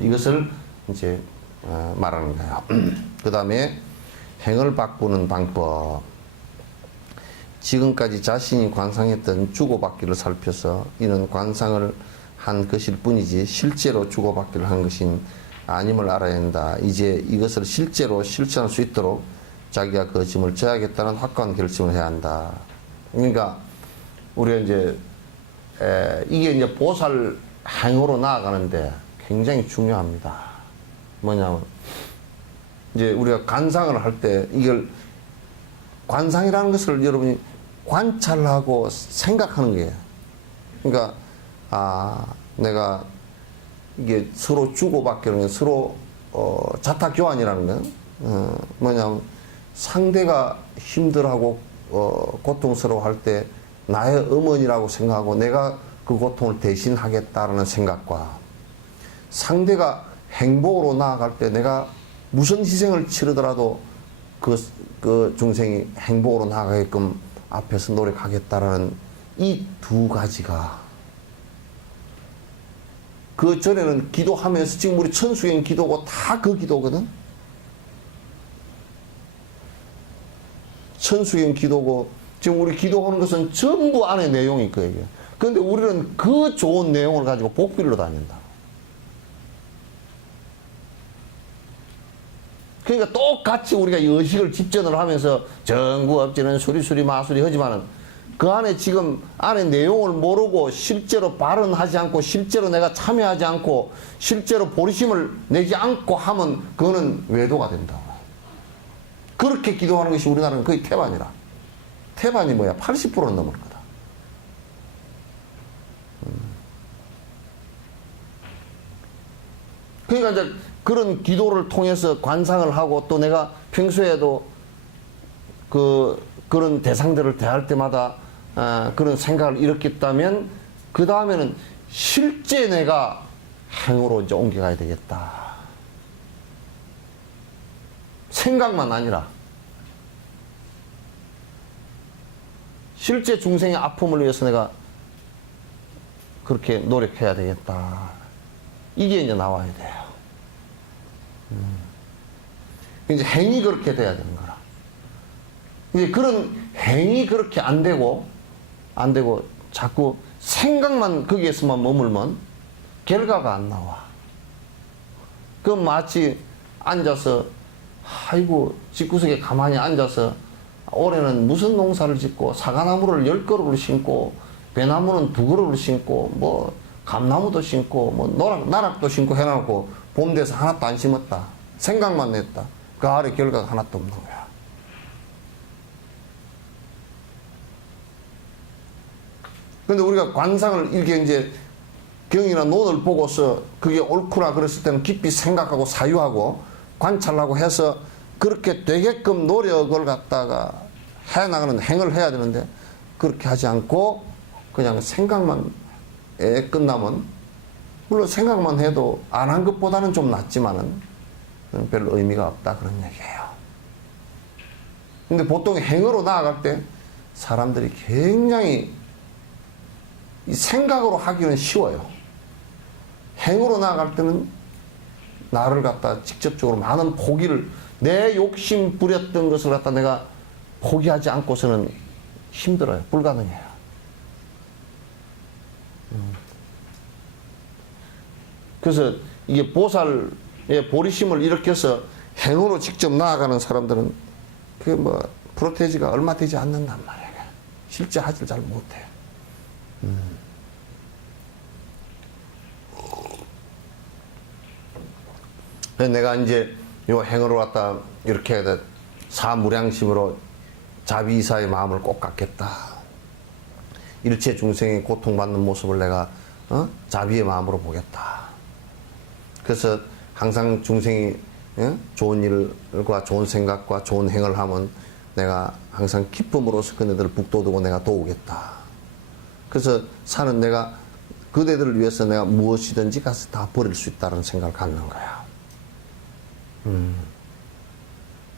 이것을 이제 말하는 거예요. 그 다음에 행을 바꾸는 방법. 지금까지 자신이 관상했던 주고받기를 살펴서 이는 관상을 한 것일 뿐이지 실제로 주고받기를 한 것인 아님을 알아야 한다. 이제 이것을 실제로 실천할 수 있도록 자기가 그 짐을 져야겠다는 확고한 결심을 해야 한다. 그러니까 우리가 이제 이게 이제 보살 행으로 나아가는데 굉장히 중요합니다. 뭐냐면 이제 우리가 관상을 할 때 이걸 관상이라는 것을 여러분이 관찰하고 생각하는 거예요. 그러니까 내가 이게 서로 주고받기는 서로 자타 교환이라는 건 뭐냐면 상대가 힘들어하고 고통스러워할 때 나의 어머니라고 생각하고 내가 그 고통을 대신하겠다라는 생각과 상대가 행복으로 나아갈 때 내가 무슨 희생을 치르더라도 그 중생이 행복으로 나아가게끔 앞에서 노력하겠다라는 이 두 가지가 그 전에는 기도하면서 지금 우리 천수행 기도고 다 그 기도거든. 천수행 기도고 지금 우리 기도하는 것은 전부 안에 내용이 그 얘기야. 그런데 우리는 그 좋은 내용을 가지고 복비로 다닌다. 그러니까 똑같이 우리가 의식을 집전을 하면서 정구 엎지는 수리수리 마수리 하지만은 그 안에 지금 안에 내용을 모르고 실제로 발언하지 않고 실제로 내가 참여하지 않고 실제로 보리심을 내지 않고 하면 그거는 외도가 된다. 그렇게 기도하는 것이 우리나라는 거의 태반이라. 태반이 뭐야? 80%는 넘을 거다. 그러니까 이제 그런 기도를 통해서 관상을 하고 또 내가 평소에도 그런 대상들을 대할 때마다 그런 생각을 일으켰다면 그 다음에는 실제 내가 행으로 이제 옮겨가야 되겠다. 생각만 아니라 실제 중생의 아픔을 위해서 내가 그렇게 노력해야 되겠다. 이게 이제 나와야 돼요. 이제 행이 그렇게 돼야 되는 거라. 이제 그런 행이 그렇게 안 되고 자꾸 생각만 거기에서만 머물면 결과가 안 나와. 그 마치 앉아서 아이고 집구석에 가만히 앉아서 올해는 무슨 농사를 짓고 사과나무를 10그루를 심고 배나무는 2그루를 심고 뭐 감나무도 심고 뭐 나락도 심고 해놓고 봄 돼서 하나도 안 심었다. 생각만 냈다. 그 아래 결과가 하나도 없는 거야. 근데 우리가 관상을 이렇게 이제 경이나 논을 보고서 그게 옳구나 그랬을 때는 깊이 생각하고 사유하고 관찰하고 해서 그렇게 되게끔 노력을 갖다가 해나가는 행을 해야 되는데 그렇게 하지 않고 그냥 생각만 끝나면 물론 생각만 해도 안 한 것보다는 좀 낫지만은 별 의미가 없다 그런 얘기예요. 근데 보통 행으로 나아갈 때 사람들이 굉장히 이 생각으로 하기는 쉬워요. 행으로 나아갈 때는 나를 갖다 직접적으로 많은 포기를 내 욕심 부렸던 것을 갖다 내가 포기하지 않고서는 힘들어요. 불가능해요. 그래서 이게 보살의 보리심을 일으켜서 행으로 직접 나아가는 사람들은 그 뭐 프로테이지가 얼마 되지 않는단 말이에요. 실제 하질 잘 못해요. 그래서 내가 이제 요 행으로 갖다 이렇게 사무량심으로 자비이사의 마음을 꼭 갖겠다. 일체 중생이 고통받는 모습을 내가 자비의 마음으로 보겠다. 그래서 항상 중생이 좋은 일과 좋은 생각과 좋은 행을 하면 내가 항상 기쁨으로서 그네들을 북돋우고 내가 도우겠다. 그래서 사는 내가 그대들을 위해서 내가 무엇이든지 가서 다 버릴 수 있다는 생각을 갖는 거야.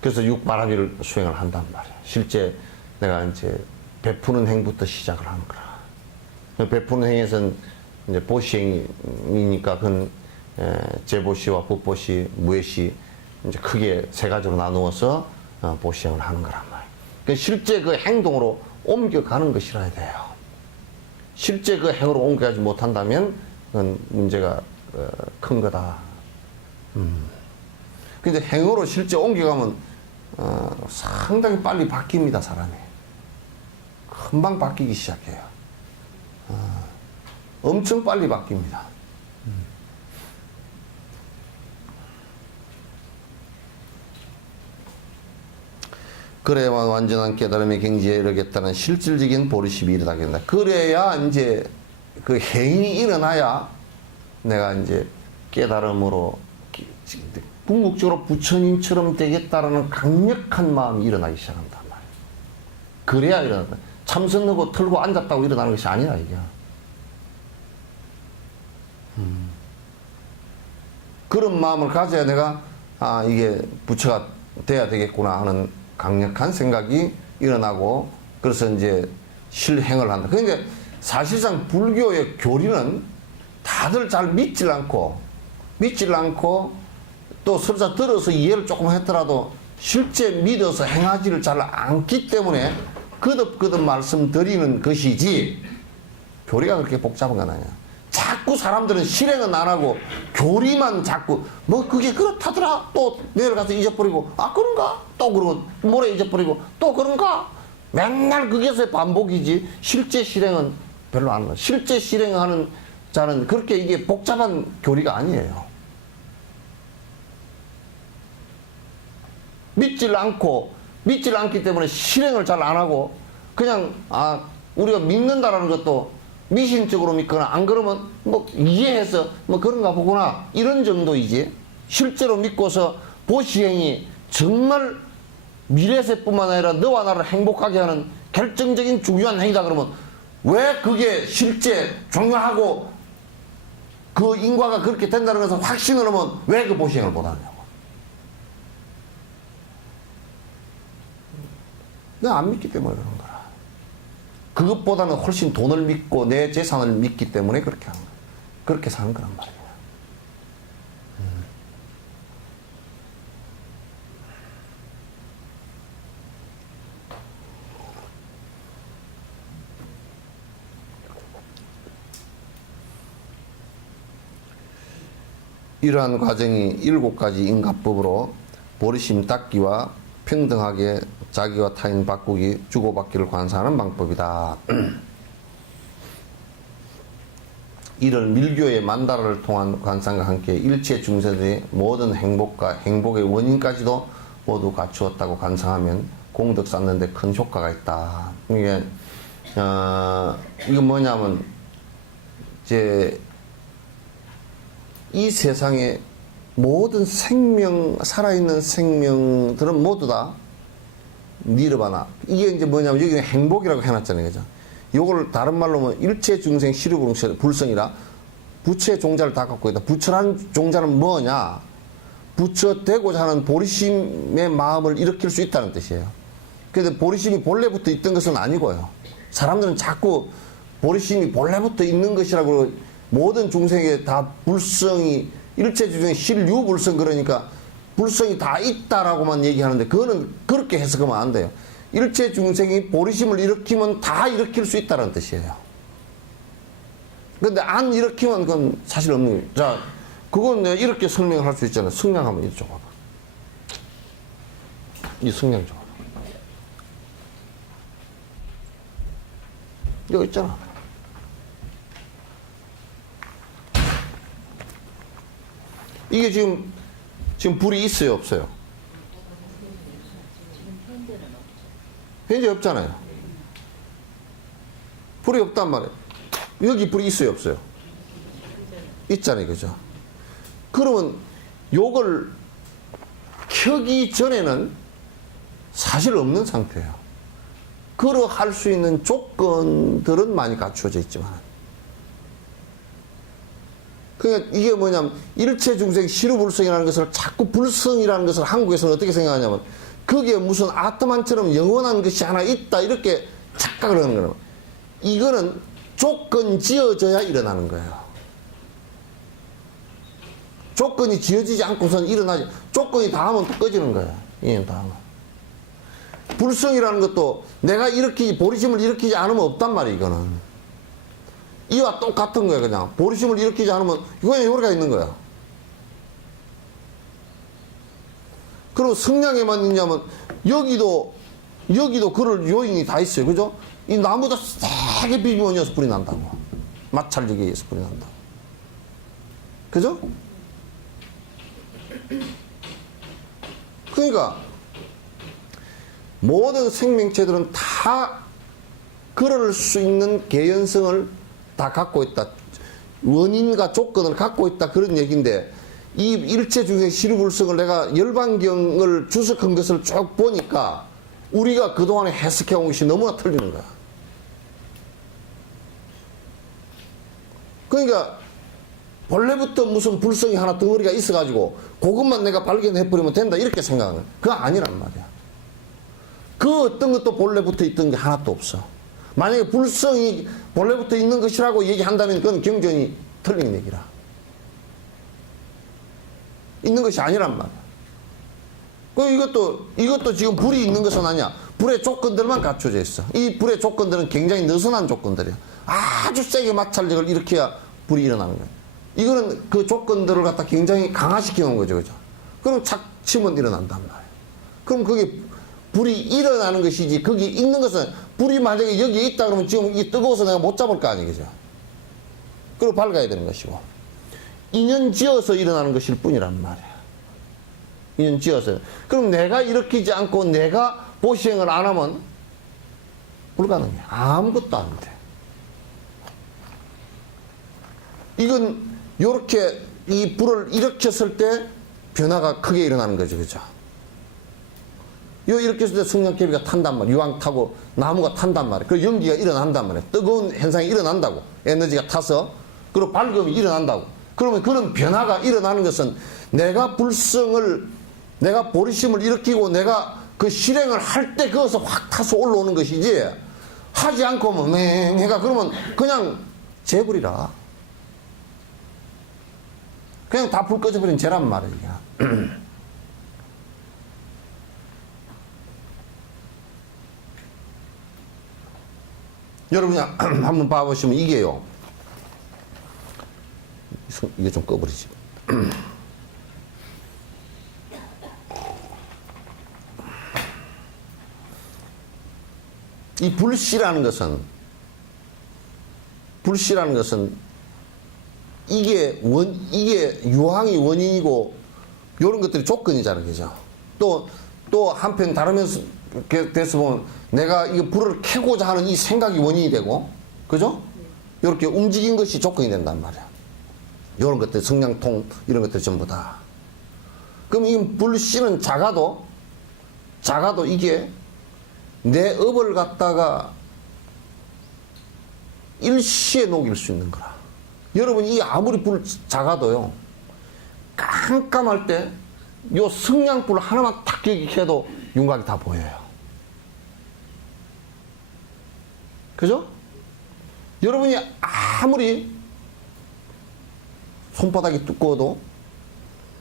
그래서 육바라기를 수행을 한단 말이야. 실제 내가 이제 베푸는 행부터 시작을 하는 거라. 베푸는 행에서는 이제 보시행이니까 그건 제보시와 법보시, 무예시 이제 크게 세 가지로 나누어서 보시행을 하는 거란 말이야. 그러니까 실제 그 행동으로 옮겨가는 것이라야 돼요. 실제 그 행으로 옮겨가지 못한다면 그건 문제가 큰 거다. 근데 행으로 실제 옮겨가면 상당히 빨리 바뀝니다, 사람이. 금방 바뀌기 시작해요. 엄청 빨리 바뀝니다. 그래야만 완전한 깨달음의 경지에 이르겠다는 실질적인 보리심이 일어나겠다. 그래야 이제 그 행이 일어나야 내가 이제 깨달음으로 궁극적으로 부처님처럼 되겠다라는 강력한 마음이 일어나기 시작한단 말이에요. 그래야 일어난다. 참선하고 털고 앉았다고 일어나는 것이 아니라 이게. 그런 마음을 가져야 내가 이게 부처가 돼야 되겠구나 하는 강력한 생각이 일어나고 그래서 이제 실행을 한다. 그러니까 사실상 불교의 교리는 다들 잘 믿질 않고 또 설사 들어서 이해를 조금 했더라도 실제 믿어서 행하지를 잘 않기 때문에 거듭거듭 말씀드리는 것이지 교리가 그렇게 복잡한 건 아니야. 자꾸 사람들은 실행은 안 하고 교리만 자꾸 뭐 그게 그렇다더라 또 내려가서 잊어버리고 그런가 또 그러고 모레 잊어버리고 또 그런가 맨날 그게서 반복이지 실제 실행은 별로 안 하는 거야. 실제 실행하는 자는 그렇게 이게 복잡한 교리가 아니에요. 믿질 않기 때문에 실행을 잘 안 하고 그냥 우리가 믿는다라는 것도 미신적으로 믿거나 안 그러면 뭐 이해해서 뭐 그런가 보구나 이런 정도이지 실제로 믿고서 보시행이 정말 미래세뿐만 아니라 너와 나를 행복하게 하는 결정적인 중요한 행위다 그러면 왜 그게 실제 중요하고 그 인과가 그렇게 된다는 것을 확신을 하면 왜 그 보시행을 못하느냐고. 내가 안 믿기 때문에 그런 거라. 그것보다는 훨씬 돈을 믿고 내 재산을 믿기 때문에 그렇게 하는 거야. 그렇게 사는 거란 말이야. 이러한 과정이 7가지 인가법으로 보리심 닦기와 평등하게 자기와 타인 바꾸기, 주고받기를 관사하는 방법이다. 이를 밀교의 만다라를 통한 관상과 함께 일체 중생들의 모든 행복과 행복의 원인까지도 모두 갖추었다고 관상하면 공덕 쌓는 데 큰 효과가 있다. 이게 이건 뭐냐면 이제 이 세상에 모든 생명, 살아있는 생명들은 모두 다 니르바나. 이게 이제 뭐냐면 여기는 행복이라고 해놨잖아요. 그죠? 요걸 다른 말로 하면 일체 중생 시류불성이라 부처의 종자를 다 갖고 있다. 부처란 종자는 뭐냐? 부처되고자 하는 보리심의 마음을 일으킬 수 있다는 뜻이에요. 그런데 보리심이 본래부터 있던 것은 아니고요. 사람들은 자꾸 보리심이 본래부터 있는 것이라고 모든 중생에 다 불성이 일체 중생 실유불성 그러니까 불성이 다 있다라고만 얘기하는데 그거는 그렇게 해석하면 안 돼요. 일체 중생이 보리심을 일으키면 다 일으킬 수 있다는 뜻이에요. 근데 안 일으키면 그건 사실 없는 거예요. 자, 그건 내가 이렇게 설명을 할 수 있잖아요. 승량하면 이쪽 봐봐. 이 승량 좀 봐봐. 여기 있잖아. 이게 지금 불이 있어요, 없어요? 현재 없잖아요. 불이 없단 말이에요. 여기 불이 있어요, 없어요? 있잖아요, 그죠? 그러면 요걸 켜기 전에는 사실 없는 상태예요. 그러할 수 있는 조건들은 많이 갖추어져 있지만. 그러니까 이게 뭐냐면 일체 중생 시루불성이라는 것을 자꾸 불성이라는 것을 한국에서는 어떻게 생각하냐면 거기에 무슨 아트만처럼 영원한 것이 하나 있다 이렇게 착각을 하는 거예요. 이거는 조건 지어져야 일어나는 거예요. 조건이 지어지지 않고선 일어나지. 조건이 닿으면 또 꺼지는 거예요. 예, 닿으면. 불성이라는 것도 내가 일으키지, 보리심을 일으키지 않으면 없단 말이에요, 이거는. 이와 똑같은 거예요, 그냥. 보리심을 일으키지 않으면 이거에 요리가 있는 거야. 그리고 성냥에만 있냐면 여기도 그럴 요인이 다 있어요. 그죠? 이 나무도 세게 비비면 여기서 불이 난다고. 마찰력에 의해서 불이 난다고. 그죠? 그러니까 모든 생명체들은 다 그럴 수 있는 개연성을 다 갖고 있다. 원인과 조건을 갖고 있다. 그런 얘기인데 이 일체 중에 시루불성을 내가 열반경을 주석한 것을 쭉 보니까 우리가 그동안에 해석해온 것이 너무나 틀리는 거야. 그러니까 본래부터 무슨 불성이 하나 덩어리가 있어가지고 그것만 내가 발견해버리면 된다 이렇게 생각하는 거야. 그거 아니란 말이야. 그 어떤 것도 본래부터 있던 게 하나도 없어. 만약에 불성이 본래부터 있는 것이라고 얘기한다면 그건 경전이 틀린 얘기라. 있는 것이 아니란 말이야. 이것도 지금 불이 있는 것은 아니야. 불의 조건들만 갖춰져 있어. 이 불의 조건들은 굉장히 느슨한 조건들이야. 아주 세게 마찰력을 일으켜야 불이 일어나는 거야. 이거는 그 조건들을 갖다 굉장히 강화시켜 놓은 거죠. 그죠? 그럼 착 치면 일어난단 말이야. 그럼 그게 불이 일어나는 것이지, 거기 있는 것은, 불이 만약에 여기에 있다 그러면 지금 이게 뜨거워서 내가 못 잡을 거 아니겠죠? 그리고 밝아야 되는 것이고. 인연 지어서 일어나는 것일 뿐이란 말이야. 인연 지어서. 그럼 내가 일으키지 않고 내가 보시행을 안 하면 불가능해. 아무것도 안 돼. 이건 요렇게 이 불을 일으켰을 때 변화가 크게 일어나는 거죠. 그죠? 이렇게 했을 때 성냥개비가 탄단 말이에요. 유황 타고 나무가 탄단 말이에요. 그 연기가 일어난단 말이에요. 뜨거운 현상이 일어난다고. 에너지가 타서. 그리고 밝음이 일어난다고. 그러면 그런 변화가 일어나는 것은 내가 불성을, 내가 보리심을 일으키고 내가 그 실행을 할 때 거기서 확 타서 올라오는 것이지, 하지 않고 뭐 맹해가 그러면 그냥 재불이라. 그냥 다 불 꺼져버린 죄란 말이야. 여러분이 한번 봐보시면 이게요. 이게 좀 꺼버리지. 이 불씨라는 것은 이게 유황이 원인이고 이런 것들이 조건이잖아요, 그죠? 또 한편 다른 데서 보면 내가 이거 불을 켜고자 하는 이 생각이 원인이 되고, 그죠? 이렇게 움직인 것이 조건이 된단 말이야. 이런 것들, 성냥통 이런 것들 전부 다. 그럼 이 불씨는 작아도 이게 내 업을 갖다가 일시에 녹일 수 있는 거라. 여러분, 이 아무리 불 작아도요, 깜깜할 때 요 성냥불 하나만 탁 켜도 윤곽이 다 보여요. 그죠? 여러분이 아무리 손바닥이 두꺼워도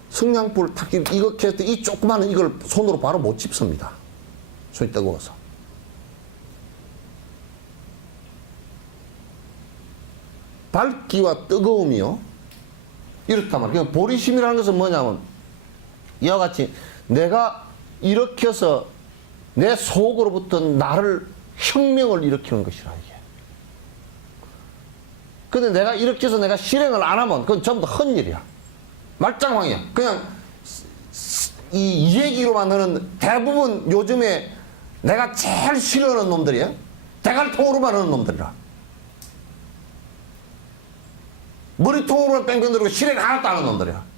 성냥불 탁 이거 켰을 때 이 조그마한 이걸 손으로 바로 못 집습니다. 손이 뜨거워서. 밝기와 뜨거움이요. 이렇단 말이에요. 그러니까 보리심이라는 것은 뭐냐면 이와 같이 내가 일으켜서 내 속으로부터 나를 혁명을 일으키는 것이라 이게. 근데 내가 일으켜서 내가 실행을 안 하면 그건 전부 다 헛일이야. 말짱황이야. 그냥 이 얘기로만 하는 대부분 요즘에 내가 제일 싫어하는 놈들이야. 대갈통으로만 하는 놈들이라. 머리통으로만 뺑뺑 들고 실행 하나도 안 하는 놈들이야.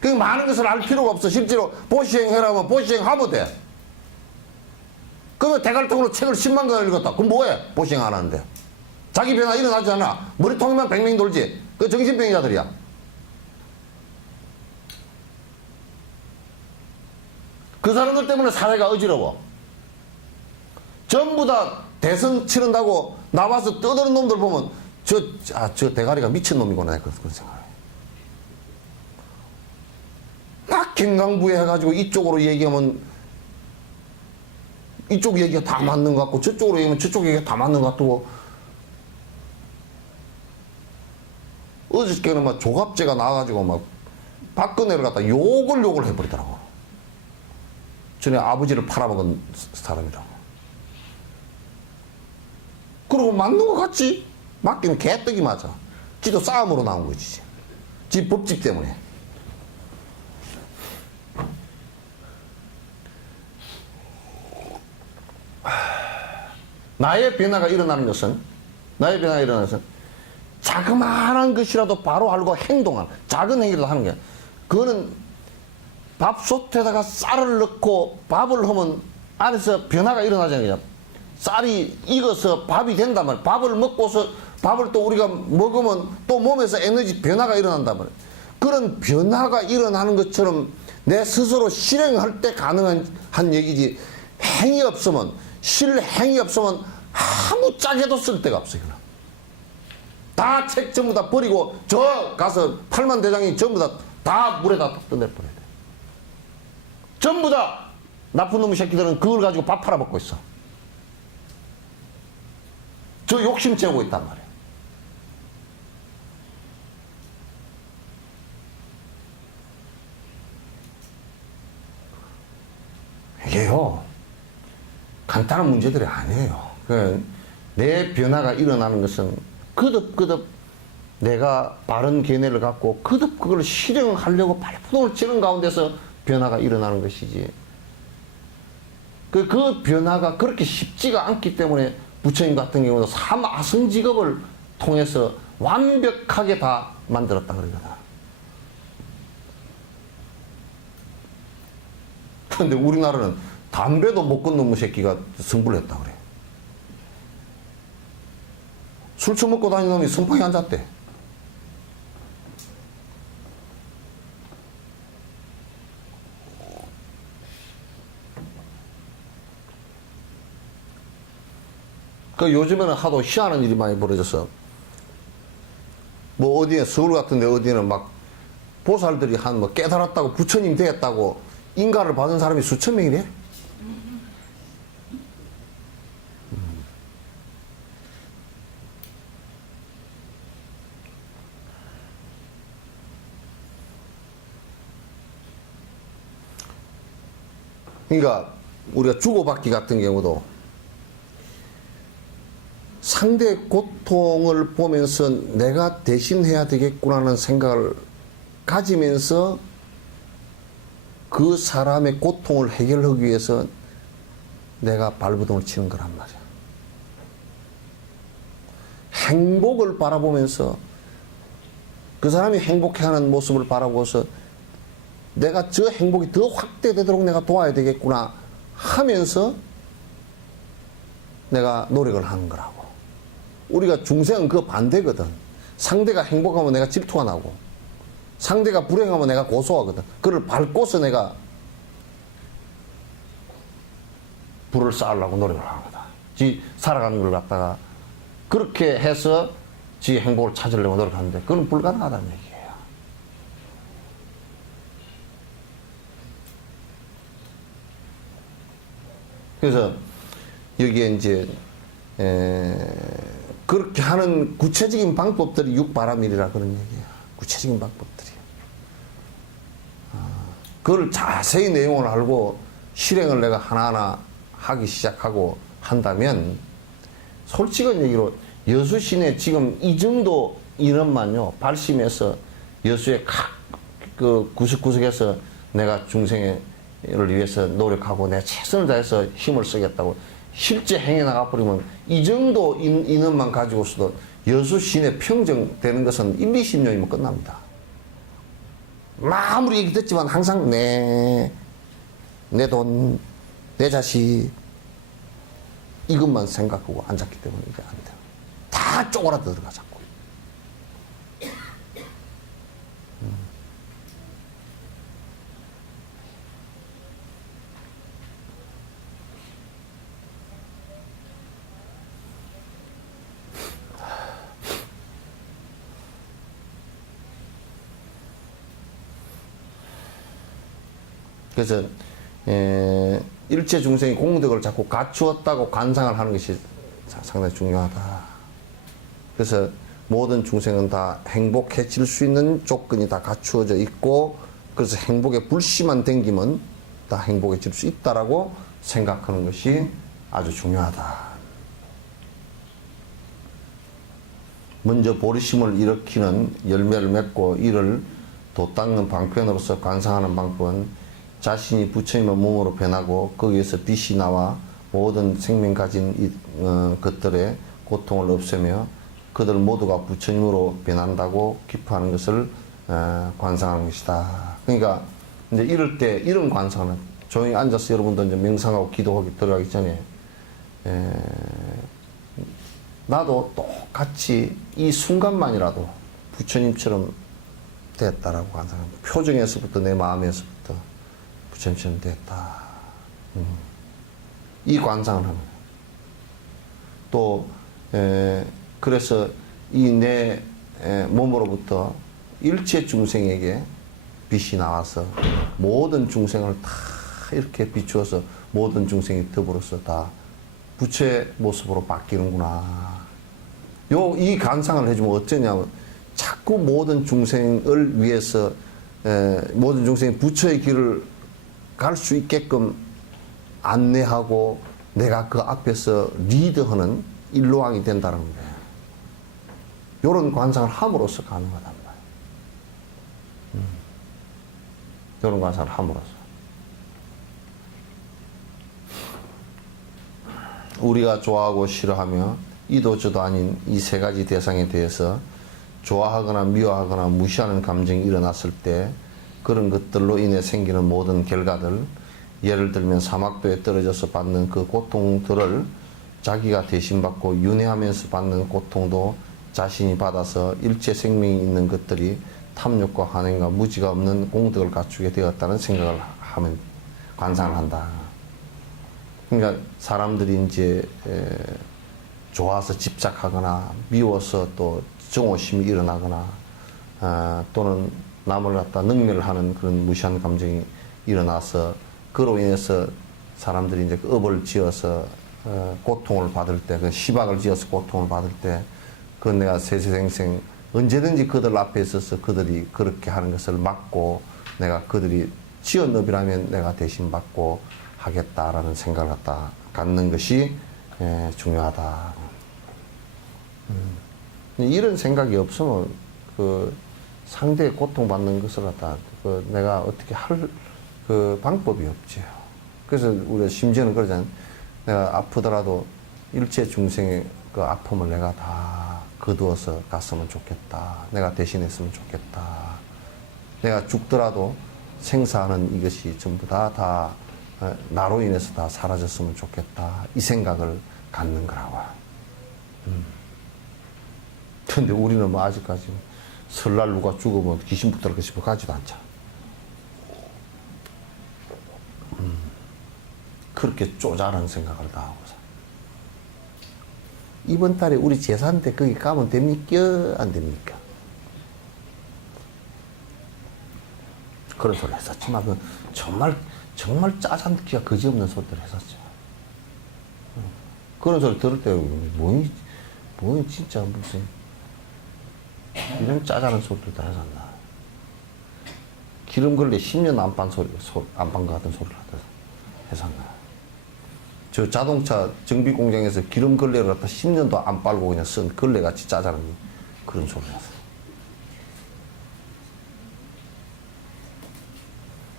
그 많은 것을 알 필요가 없어. 실제로 보시행해라면 보시행하면 돼. 그러면 대갈통으로 책을 10만 권 읽었다. 그럼 뭐해? 보시행 안 하는데. 자기 변화 일어나지 않아. 머리통에만 뱅뱅 돌지. 그 정신병자들이야. 그 사람들 때문에 사회가 어지러워. 전부 다 대선 치른다고 나와서 떠드는 놈들 보면 저 대가리가 미친 놈이구나. 그런 생각을 해. 막 경강부에 해가지고 이쪽으로 얘기하면 이쪽 얘기가 다 맞는 것 같고 저쪽으로 얘기하면 저쪽 얘기가 다 맞는 것 같고 어저께는 막 조갑제가 나와가지고 막 박근혜를 갖다 욕을 해버리더라고. 전에 아버지를 팔아먹은 사람이라고. 그러고 맞는 것 같지? 맞기는 개떡이 맞아. 지도 싸움으로 나온 거지. 지 법집 때문에. 나의 변화가 일어나는 것은 자그마한 것이라도 바로 알고 행동하는 작은 행위를 하는 게 그거는 밥솥에다가 쌀을 넣고 밥을 하면 안에서 변화가 일어나잖아요. 쌀이 익어서 밥이 된다면 밥을 먹고서 밥을 또 우리가 먹으면 또 몸에서 에너지 변화가 일어난단 말이에요. 그런 변화가 일어나는 것처럼 내 스스로 실행할 때 가능한 얘기지 행위 없으면 실행이 없으면 아무 짝에도 쓸 데가 없어요. 다 책 전부 다 버리고 저 가서 8만 대장이 전부 다 물에다 떠내버려야 돼. 전부 다 나쁜 놈의 새끼들은 그걸 가지고 밥 팔아먹고 있어. 저 욕심 채우고 있단 말이에요. 이게요 간단한 문제들이 아니에요. 내 변화가 일어나는 것은 거듭 내가 바른 견해를 갖고 거듭 그걸 실행하려고 발버둥을 치는 가운데서 변화가 일어나는 것이지. 그 변화가 그렇게 쉽지가 않기 때문에 부처님 같은 경우도 삼아승직업을 통해서 완벽하게 다 만들었다 그러거든. 그런데 우리나라는 담배도 못 끊는 놈의 새끼가 승부를 했다 그래. 술 처먹고 다니는 놈이 선풍에 앉았대. 그 요즘에는 하도 희한한 일이 많이 벌어졌어. 뭐 어디에 서울 같은데 어디에는 막 보살들이 한 뭐 깨달았다고 부처님 되었다고 인가를 받은 사람이 수천 명이래. 그러니까 우리가 주고받기 같은 경우도 상대의 고통을 보면서 내가 대신해야 되겠구나는 생각을 가지면서 그 사람의 고통을 해결하기 위해서 내가 발버둥을 치는 거란 말이야. 행복을 바라보면서 그 사람이 행복해하는 모습을 바라보고서 내가 저 행복이 더 확대되도록 내가 도와야 되겠구나 하면서 내가 노력을 하는 거라고. 우리가 중생은 그 반대거든. 상대가 행복하면 내가 질투가 나고 상대가 불행하면 내가 고소하거든. 그를 밟고서 내가 불을 쌓으려고 노력을 하는 거다. 지 살아가는 걸 갖다가 그렇게 해서 지 행복을 찾으려고 노력하는데 그건 불가능하다는 얘기예요. 그래서 여기에 이제 그렇게 하는 구체적인 방법들이 육바라밀이라 그런 얘기예요. 구체적인 방법들이에요. 그걸 자세히 내용을 알고 실행을 내가 하나하나 하기 시작하고 한다면 솔직한 얘기로 여수시내 지금 이 정도 인원만요 발심해서 여수의 각 그 구석구석에서 내가 중생을 위해서 노력하고 내가 최선을 다해서 힘을 쓰겠다고 실제 행해 나가버리면 이 정도 인원만 가지고서도 여수시내 평정되는 것은 1, 20년이면 끝납니다. 아무리 얘기 듣지만 항상 내 돈, 내 자식 이것만 생각하고 앉았기 때문에 이게 안 돼요. 다 쪼그라들어 자꾸. 그래서 일체 중생이 공덕을 자꾸 갖추었다고 관상을 하는 것이 상당히 중요하다. 그래서 모든 중생은 다 행복해질 수 있는 조건이 다 갖추어져 있고 그래서 행복에 불씨만 댕기면 다 행복해질 수 있다라고 생각하는 것이 아주 중요하다. 먼저 보리심을 일으키는 열매를 맺고 이를 돛닦는 방편으로서 관상하는 방법은 자신이 부처님의 몸으로 변하고 거기에서 빛이 나와 모든 생명 가진 것들의 고통을 없애며 그들 모두가 부처님으로 변한다고 기뻐하는 것을 관상하는 것이다. 그러니까 이제 이럴 때 이런 관상은 조용히 앉아서 여러분도 이제 명상하고 기도하기 들어가기 전에 나도 똑같이 이 순간만이라도 부처님처럼 됐다라고 관상합니다. 표정에서부터 내 마음에서부터 부처님처럼 됐다. 이 관상을 합니다. 또 그래서 이 내 몸으로부터 일체 중생에게 빛이 나와서 모든 중생을 다 이렇게 비추어서 모든 중생이 더불어서 다 부처의 모습으로 바뀌는구나. 이 관상을 해주면 어쩌냐면 자꾸 모든 중생을 위해서 모든 중생이 부처의 길을 갈 수 있게끔 안내하고 내가 그 앞에서 리드하는 일로왕이 된다는 거예요. 이런 관상을 함으로써 가능하단 말이에요. 이런 관상을 함으로써. 우리가 좋아하고 싫어하며 이도 저도 아닌 이 세 가지 대상에 대해서 좋아하거나 미워하거나 무시하는 감정이 일어났을 때 그런 것들로 인해 생기는 모든 결과들, 예를 들면 사막도에 떨어져서 받는 그 고통들을 자기가 대신받고 윤회하면서 받는 고통도 자신이 받아서 일체 생명이 있는 것들이 탐욕과 한행과 무지가 없는 공덕을 갖추게 되었다는 생각을 하면 관상을 한다. 그러니까 사람들이 이제 좋아서 집착하거나 미워서 또 정오심이 일어나거나 또는 남을 갖다 능멸을 하는 그런 무시한 감정이 일어나서 그로 인해서 사람들이 이제 업을 지어서 고통을 받을 때, 그 시박을 지어서 고통을 받을 때, 그건 내가 세세생생 언제든지 그들 앞에 있어서 그들이 그렇게 하는 것을 막고 내가 그들이 지은 업이라면 내가 대신 받고 하겠다라는 생각을 갖는 것이 중요하다. 이런 생각이 없으면 그 상대의 고통받는 것을 내가 어떻게 할 그 방법이 없지요. 그래서 우리가 심지어는 그러잖아요. 내가 아프더라도 일체 중생의 그 아픔을 내가 다 거두어서 갔으면 좋겠다. 내가 대신했으면 좋겠다. 내가 죽더라도 생사하는 이것이 전부 다 나로 인해서 다 사라졌으면 좋겠다. 이 생각을 갖는 거라고. 근데 우리는 뭐 아직까지 설날 누가 죽으면 귀신 붙들고 싶어 가지도 않자. 그렇게 쪼잔한 생각을 다 하고 사. 이번 달에 우리 제사인데 거기 가면 됩니까? 안 됩니까? 그런 소리 했었지만 그 정말 짜잔기가 그지없는 소리를 했었죠. 그런 소리 들을 때 뭔 진짜 무슨 이런 짜잔한 소리를 다 했었나. 기름 걸레 10년 안 판 것 같은 소리를 했었나. 저 자동차 정비 공장에서 기름 걸레를 갖다 10년도 안 빨고 그냥 쓴 걸레같이 짜자는 그런 소리를 했어.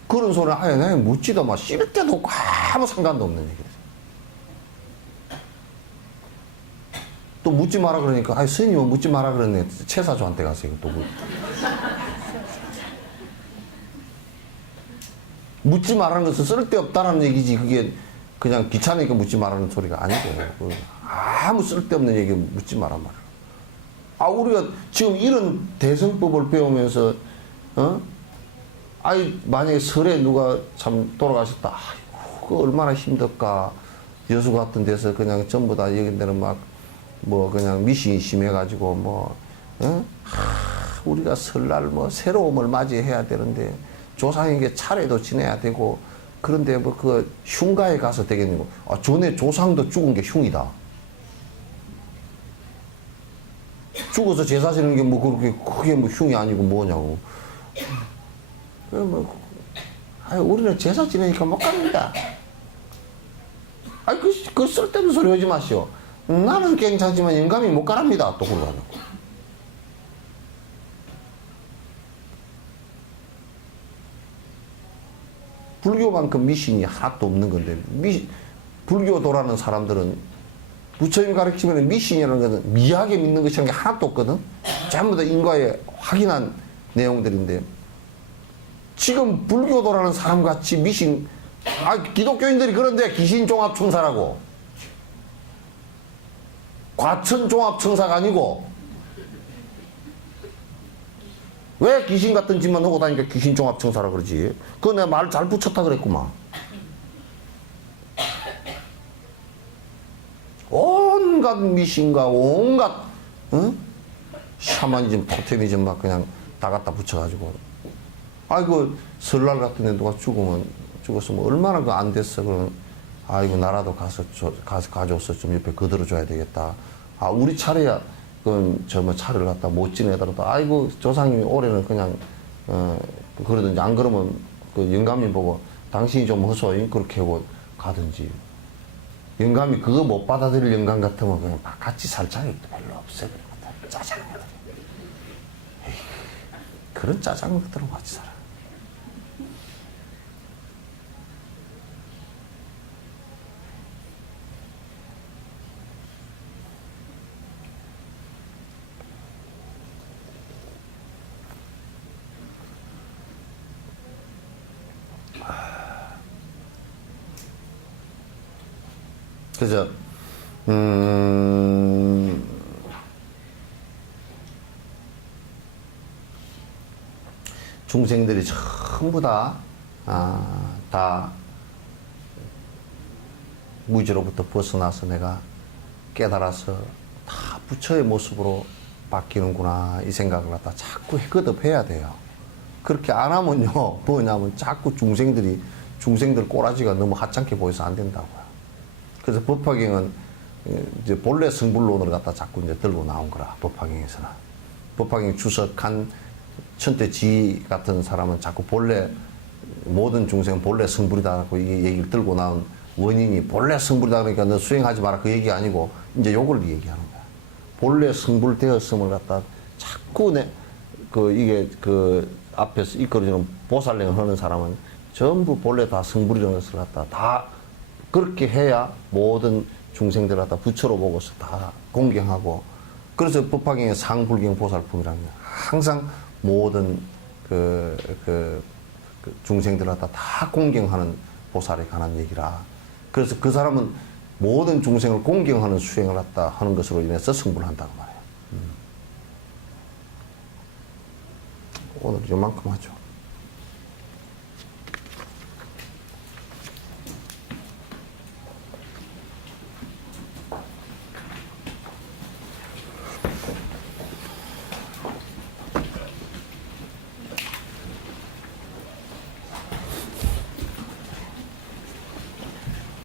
그런 소리를 아예 내가 묻지도 마. 씹을 때도 없고 아무 상관도 없는 얘기를. 또 묻지 마라 그러니까, 아이, 스님은 묻지 마라 그러네. 채사조한테 가서 이거 또 묻지 말라는 것은 쓸데없다라는 얘기지. 그게 그냥 귀찮으니까 묻지 말라는 소리가 아니고, 아무 쓸데없는 얘기 묻지 마란 말이야. 아, 우리가 지금 이런 대성법을 배우면서, 아이, 만약에 설에 누가 참 돌아가셨다. 아이고, 그 얼마나 힘들까. 여수 같은 데서 그냥 전부 다 여기들은 그냥 미신이 심해가지고, 우리가 설날 새로움을 맞이해야 되는데, 조상에게 차례도 지내야 되고, 그런데 그 흉가에 가서 되겠는 거. 아, 전에 조상도 죽은 게 흉이다. 죽어서 제사 지내는 게 그게 흉이 아니고 뭐냐고. 우리는 제사 지내니까 못 갑니다. 그 쓸데없는 소리 하지 마시오. 나는 괜찮지만 영감이 못 가랍니다. 또 그러고. 불교만큼 미신이 하나도 없는 건데, 불교도라는 사람들은 부처님 가르치면 미신이라는 것은 미하게 믿는 것이라는 게 하나도 없거든. 전부 다 인과에 확인한 내용들인데, 지금 불교도라는 사람같이 미신, 기독교인들이 그런데 귀신종합청사라고. 과천종합청사가 아니고, 왜 귀신 같은 짓만 하고 다니니까 귀신종합청사라 그러지? 그거 내가 말 잘 붙였다 그랬구만. 온갖 미신과 온갖, 샤머니즘, 토테미즘 막 그냥 다 갖다 붙여가지고. 설날 같은 데 누가 죽었으면 얼마나 안 됐어. 그러면, 아이고, 나라도 가서 가져와서 좀 옆에 거들어줘야 되겠다. 우리 차례야. 그건 차례를 갖다 못 지내더라도, 아이고, 조상님이 올해는 그냥, 그러든지, 안 그러면 그 영감님 보고, 당신이 좀 허소, 그렇게 하고 가든지. 영감이 그거 못 받아들일 영감 같으면 그냥 같이 살 자격도 별로 없어요. 짜장면. 그런 짜장면들은 같이 살아. 그래서, 중생들이 전부 다 무지로부터 벗어나서 내가 깨달아서 다 부처의 모습으로 바뀌는구나, 이 생각을 갖다 자꾸 거듭해야 돼요. 그렇게 안 하면요, 뭐냐면 자꾸 중생들 꼬라지가 너무 하찮게 보여서 안 된다고요. 그래서 법화경은 이제 본래 성불론을 갖다 자꾸 이제 들고 나온 거라, 법화경에서는. 법화경 주석한 천태지 같은 사람은 자꾸 본래 모든 중생은 본래 성불이다라고 이게 얘기를 들고 나온 원인이 본래 성불이다 그러니까 너 수행하지 마라 그 얘기 아니고 이제 요걸 얘기하는 거야. 본래 성불되었음을 갖다 자꾸 이게 앞에서 이끌어주는 보살행을 하는 사람은 전부 본래 다 성불이라는 것을 갖다 다 그렇게 해야 모든 중생들 갖다 부처로 보고서 다 공경하고 그래서 법화경의 상불경 보살품이라는 거야. 항상 모든 중생들 갖다 다 공경하는 보살에 관한 얘기라. 그래서 그 사람은 모든 중생을 공경하는 수행을 갖다 하는 것으로 인해서 성불을 한다고 말해요. 오늘 요만큼 하죠.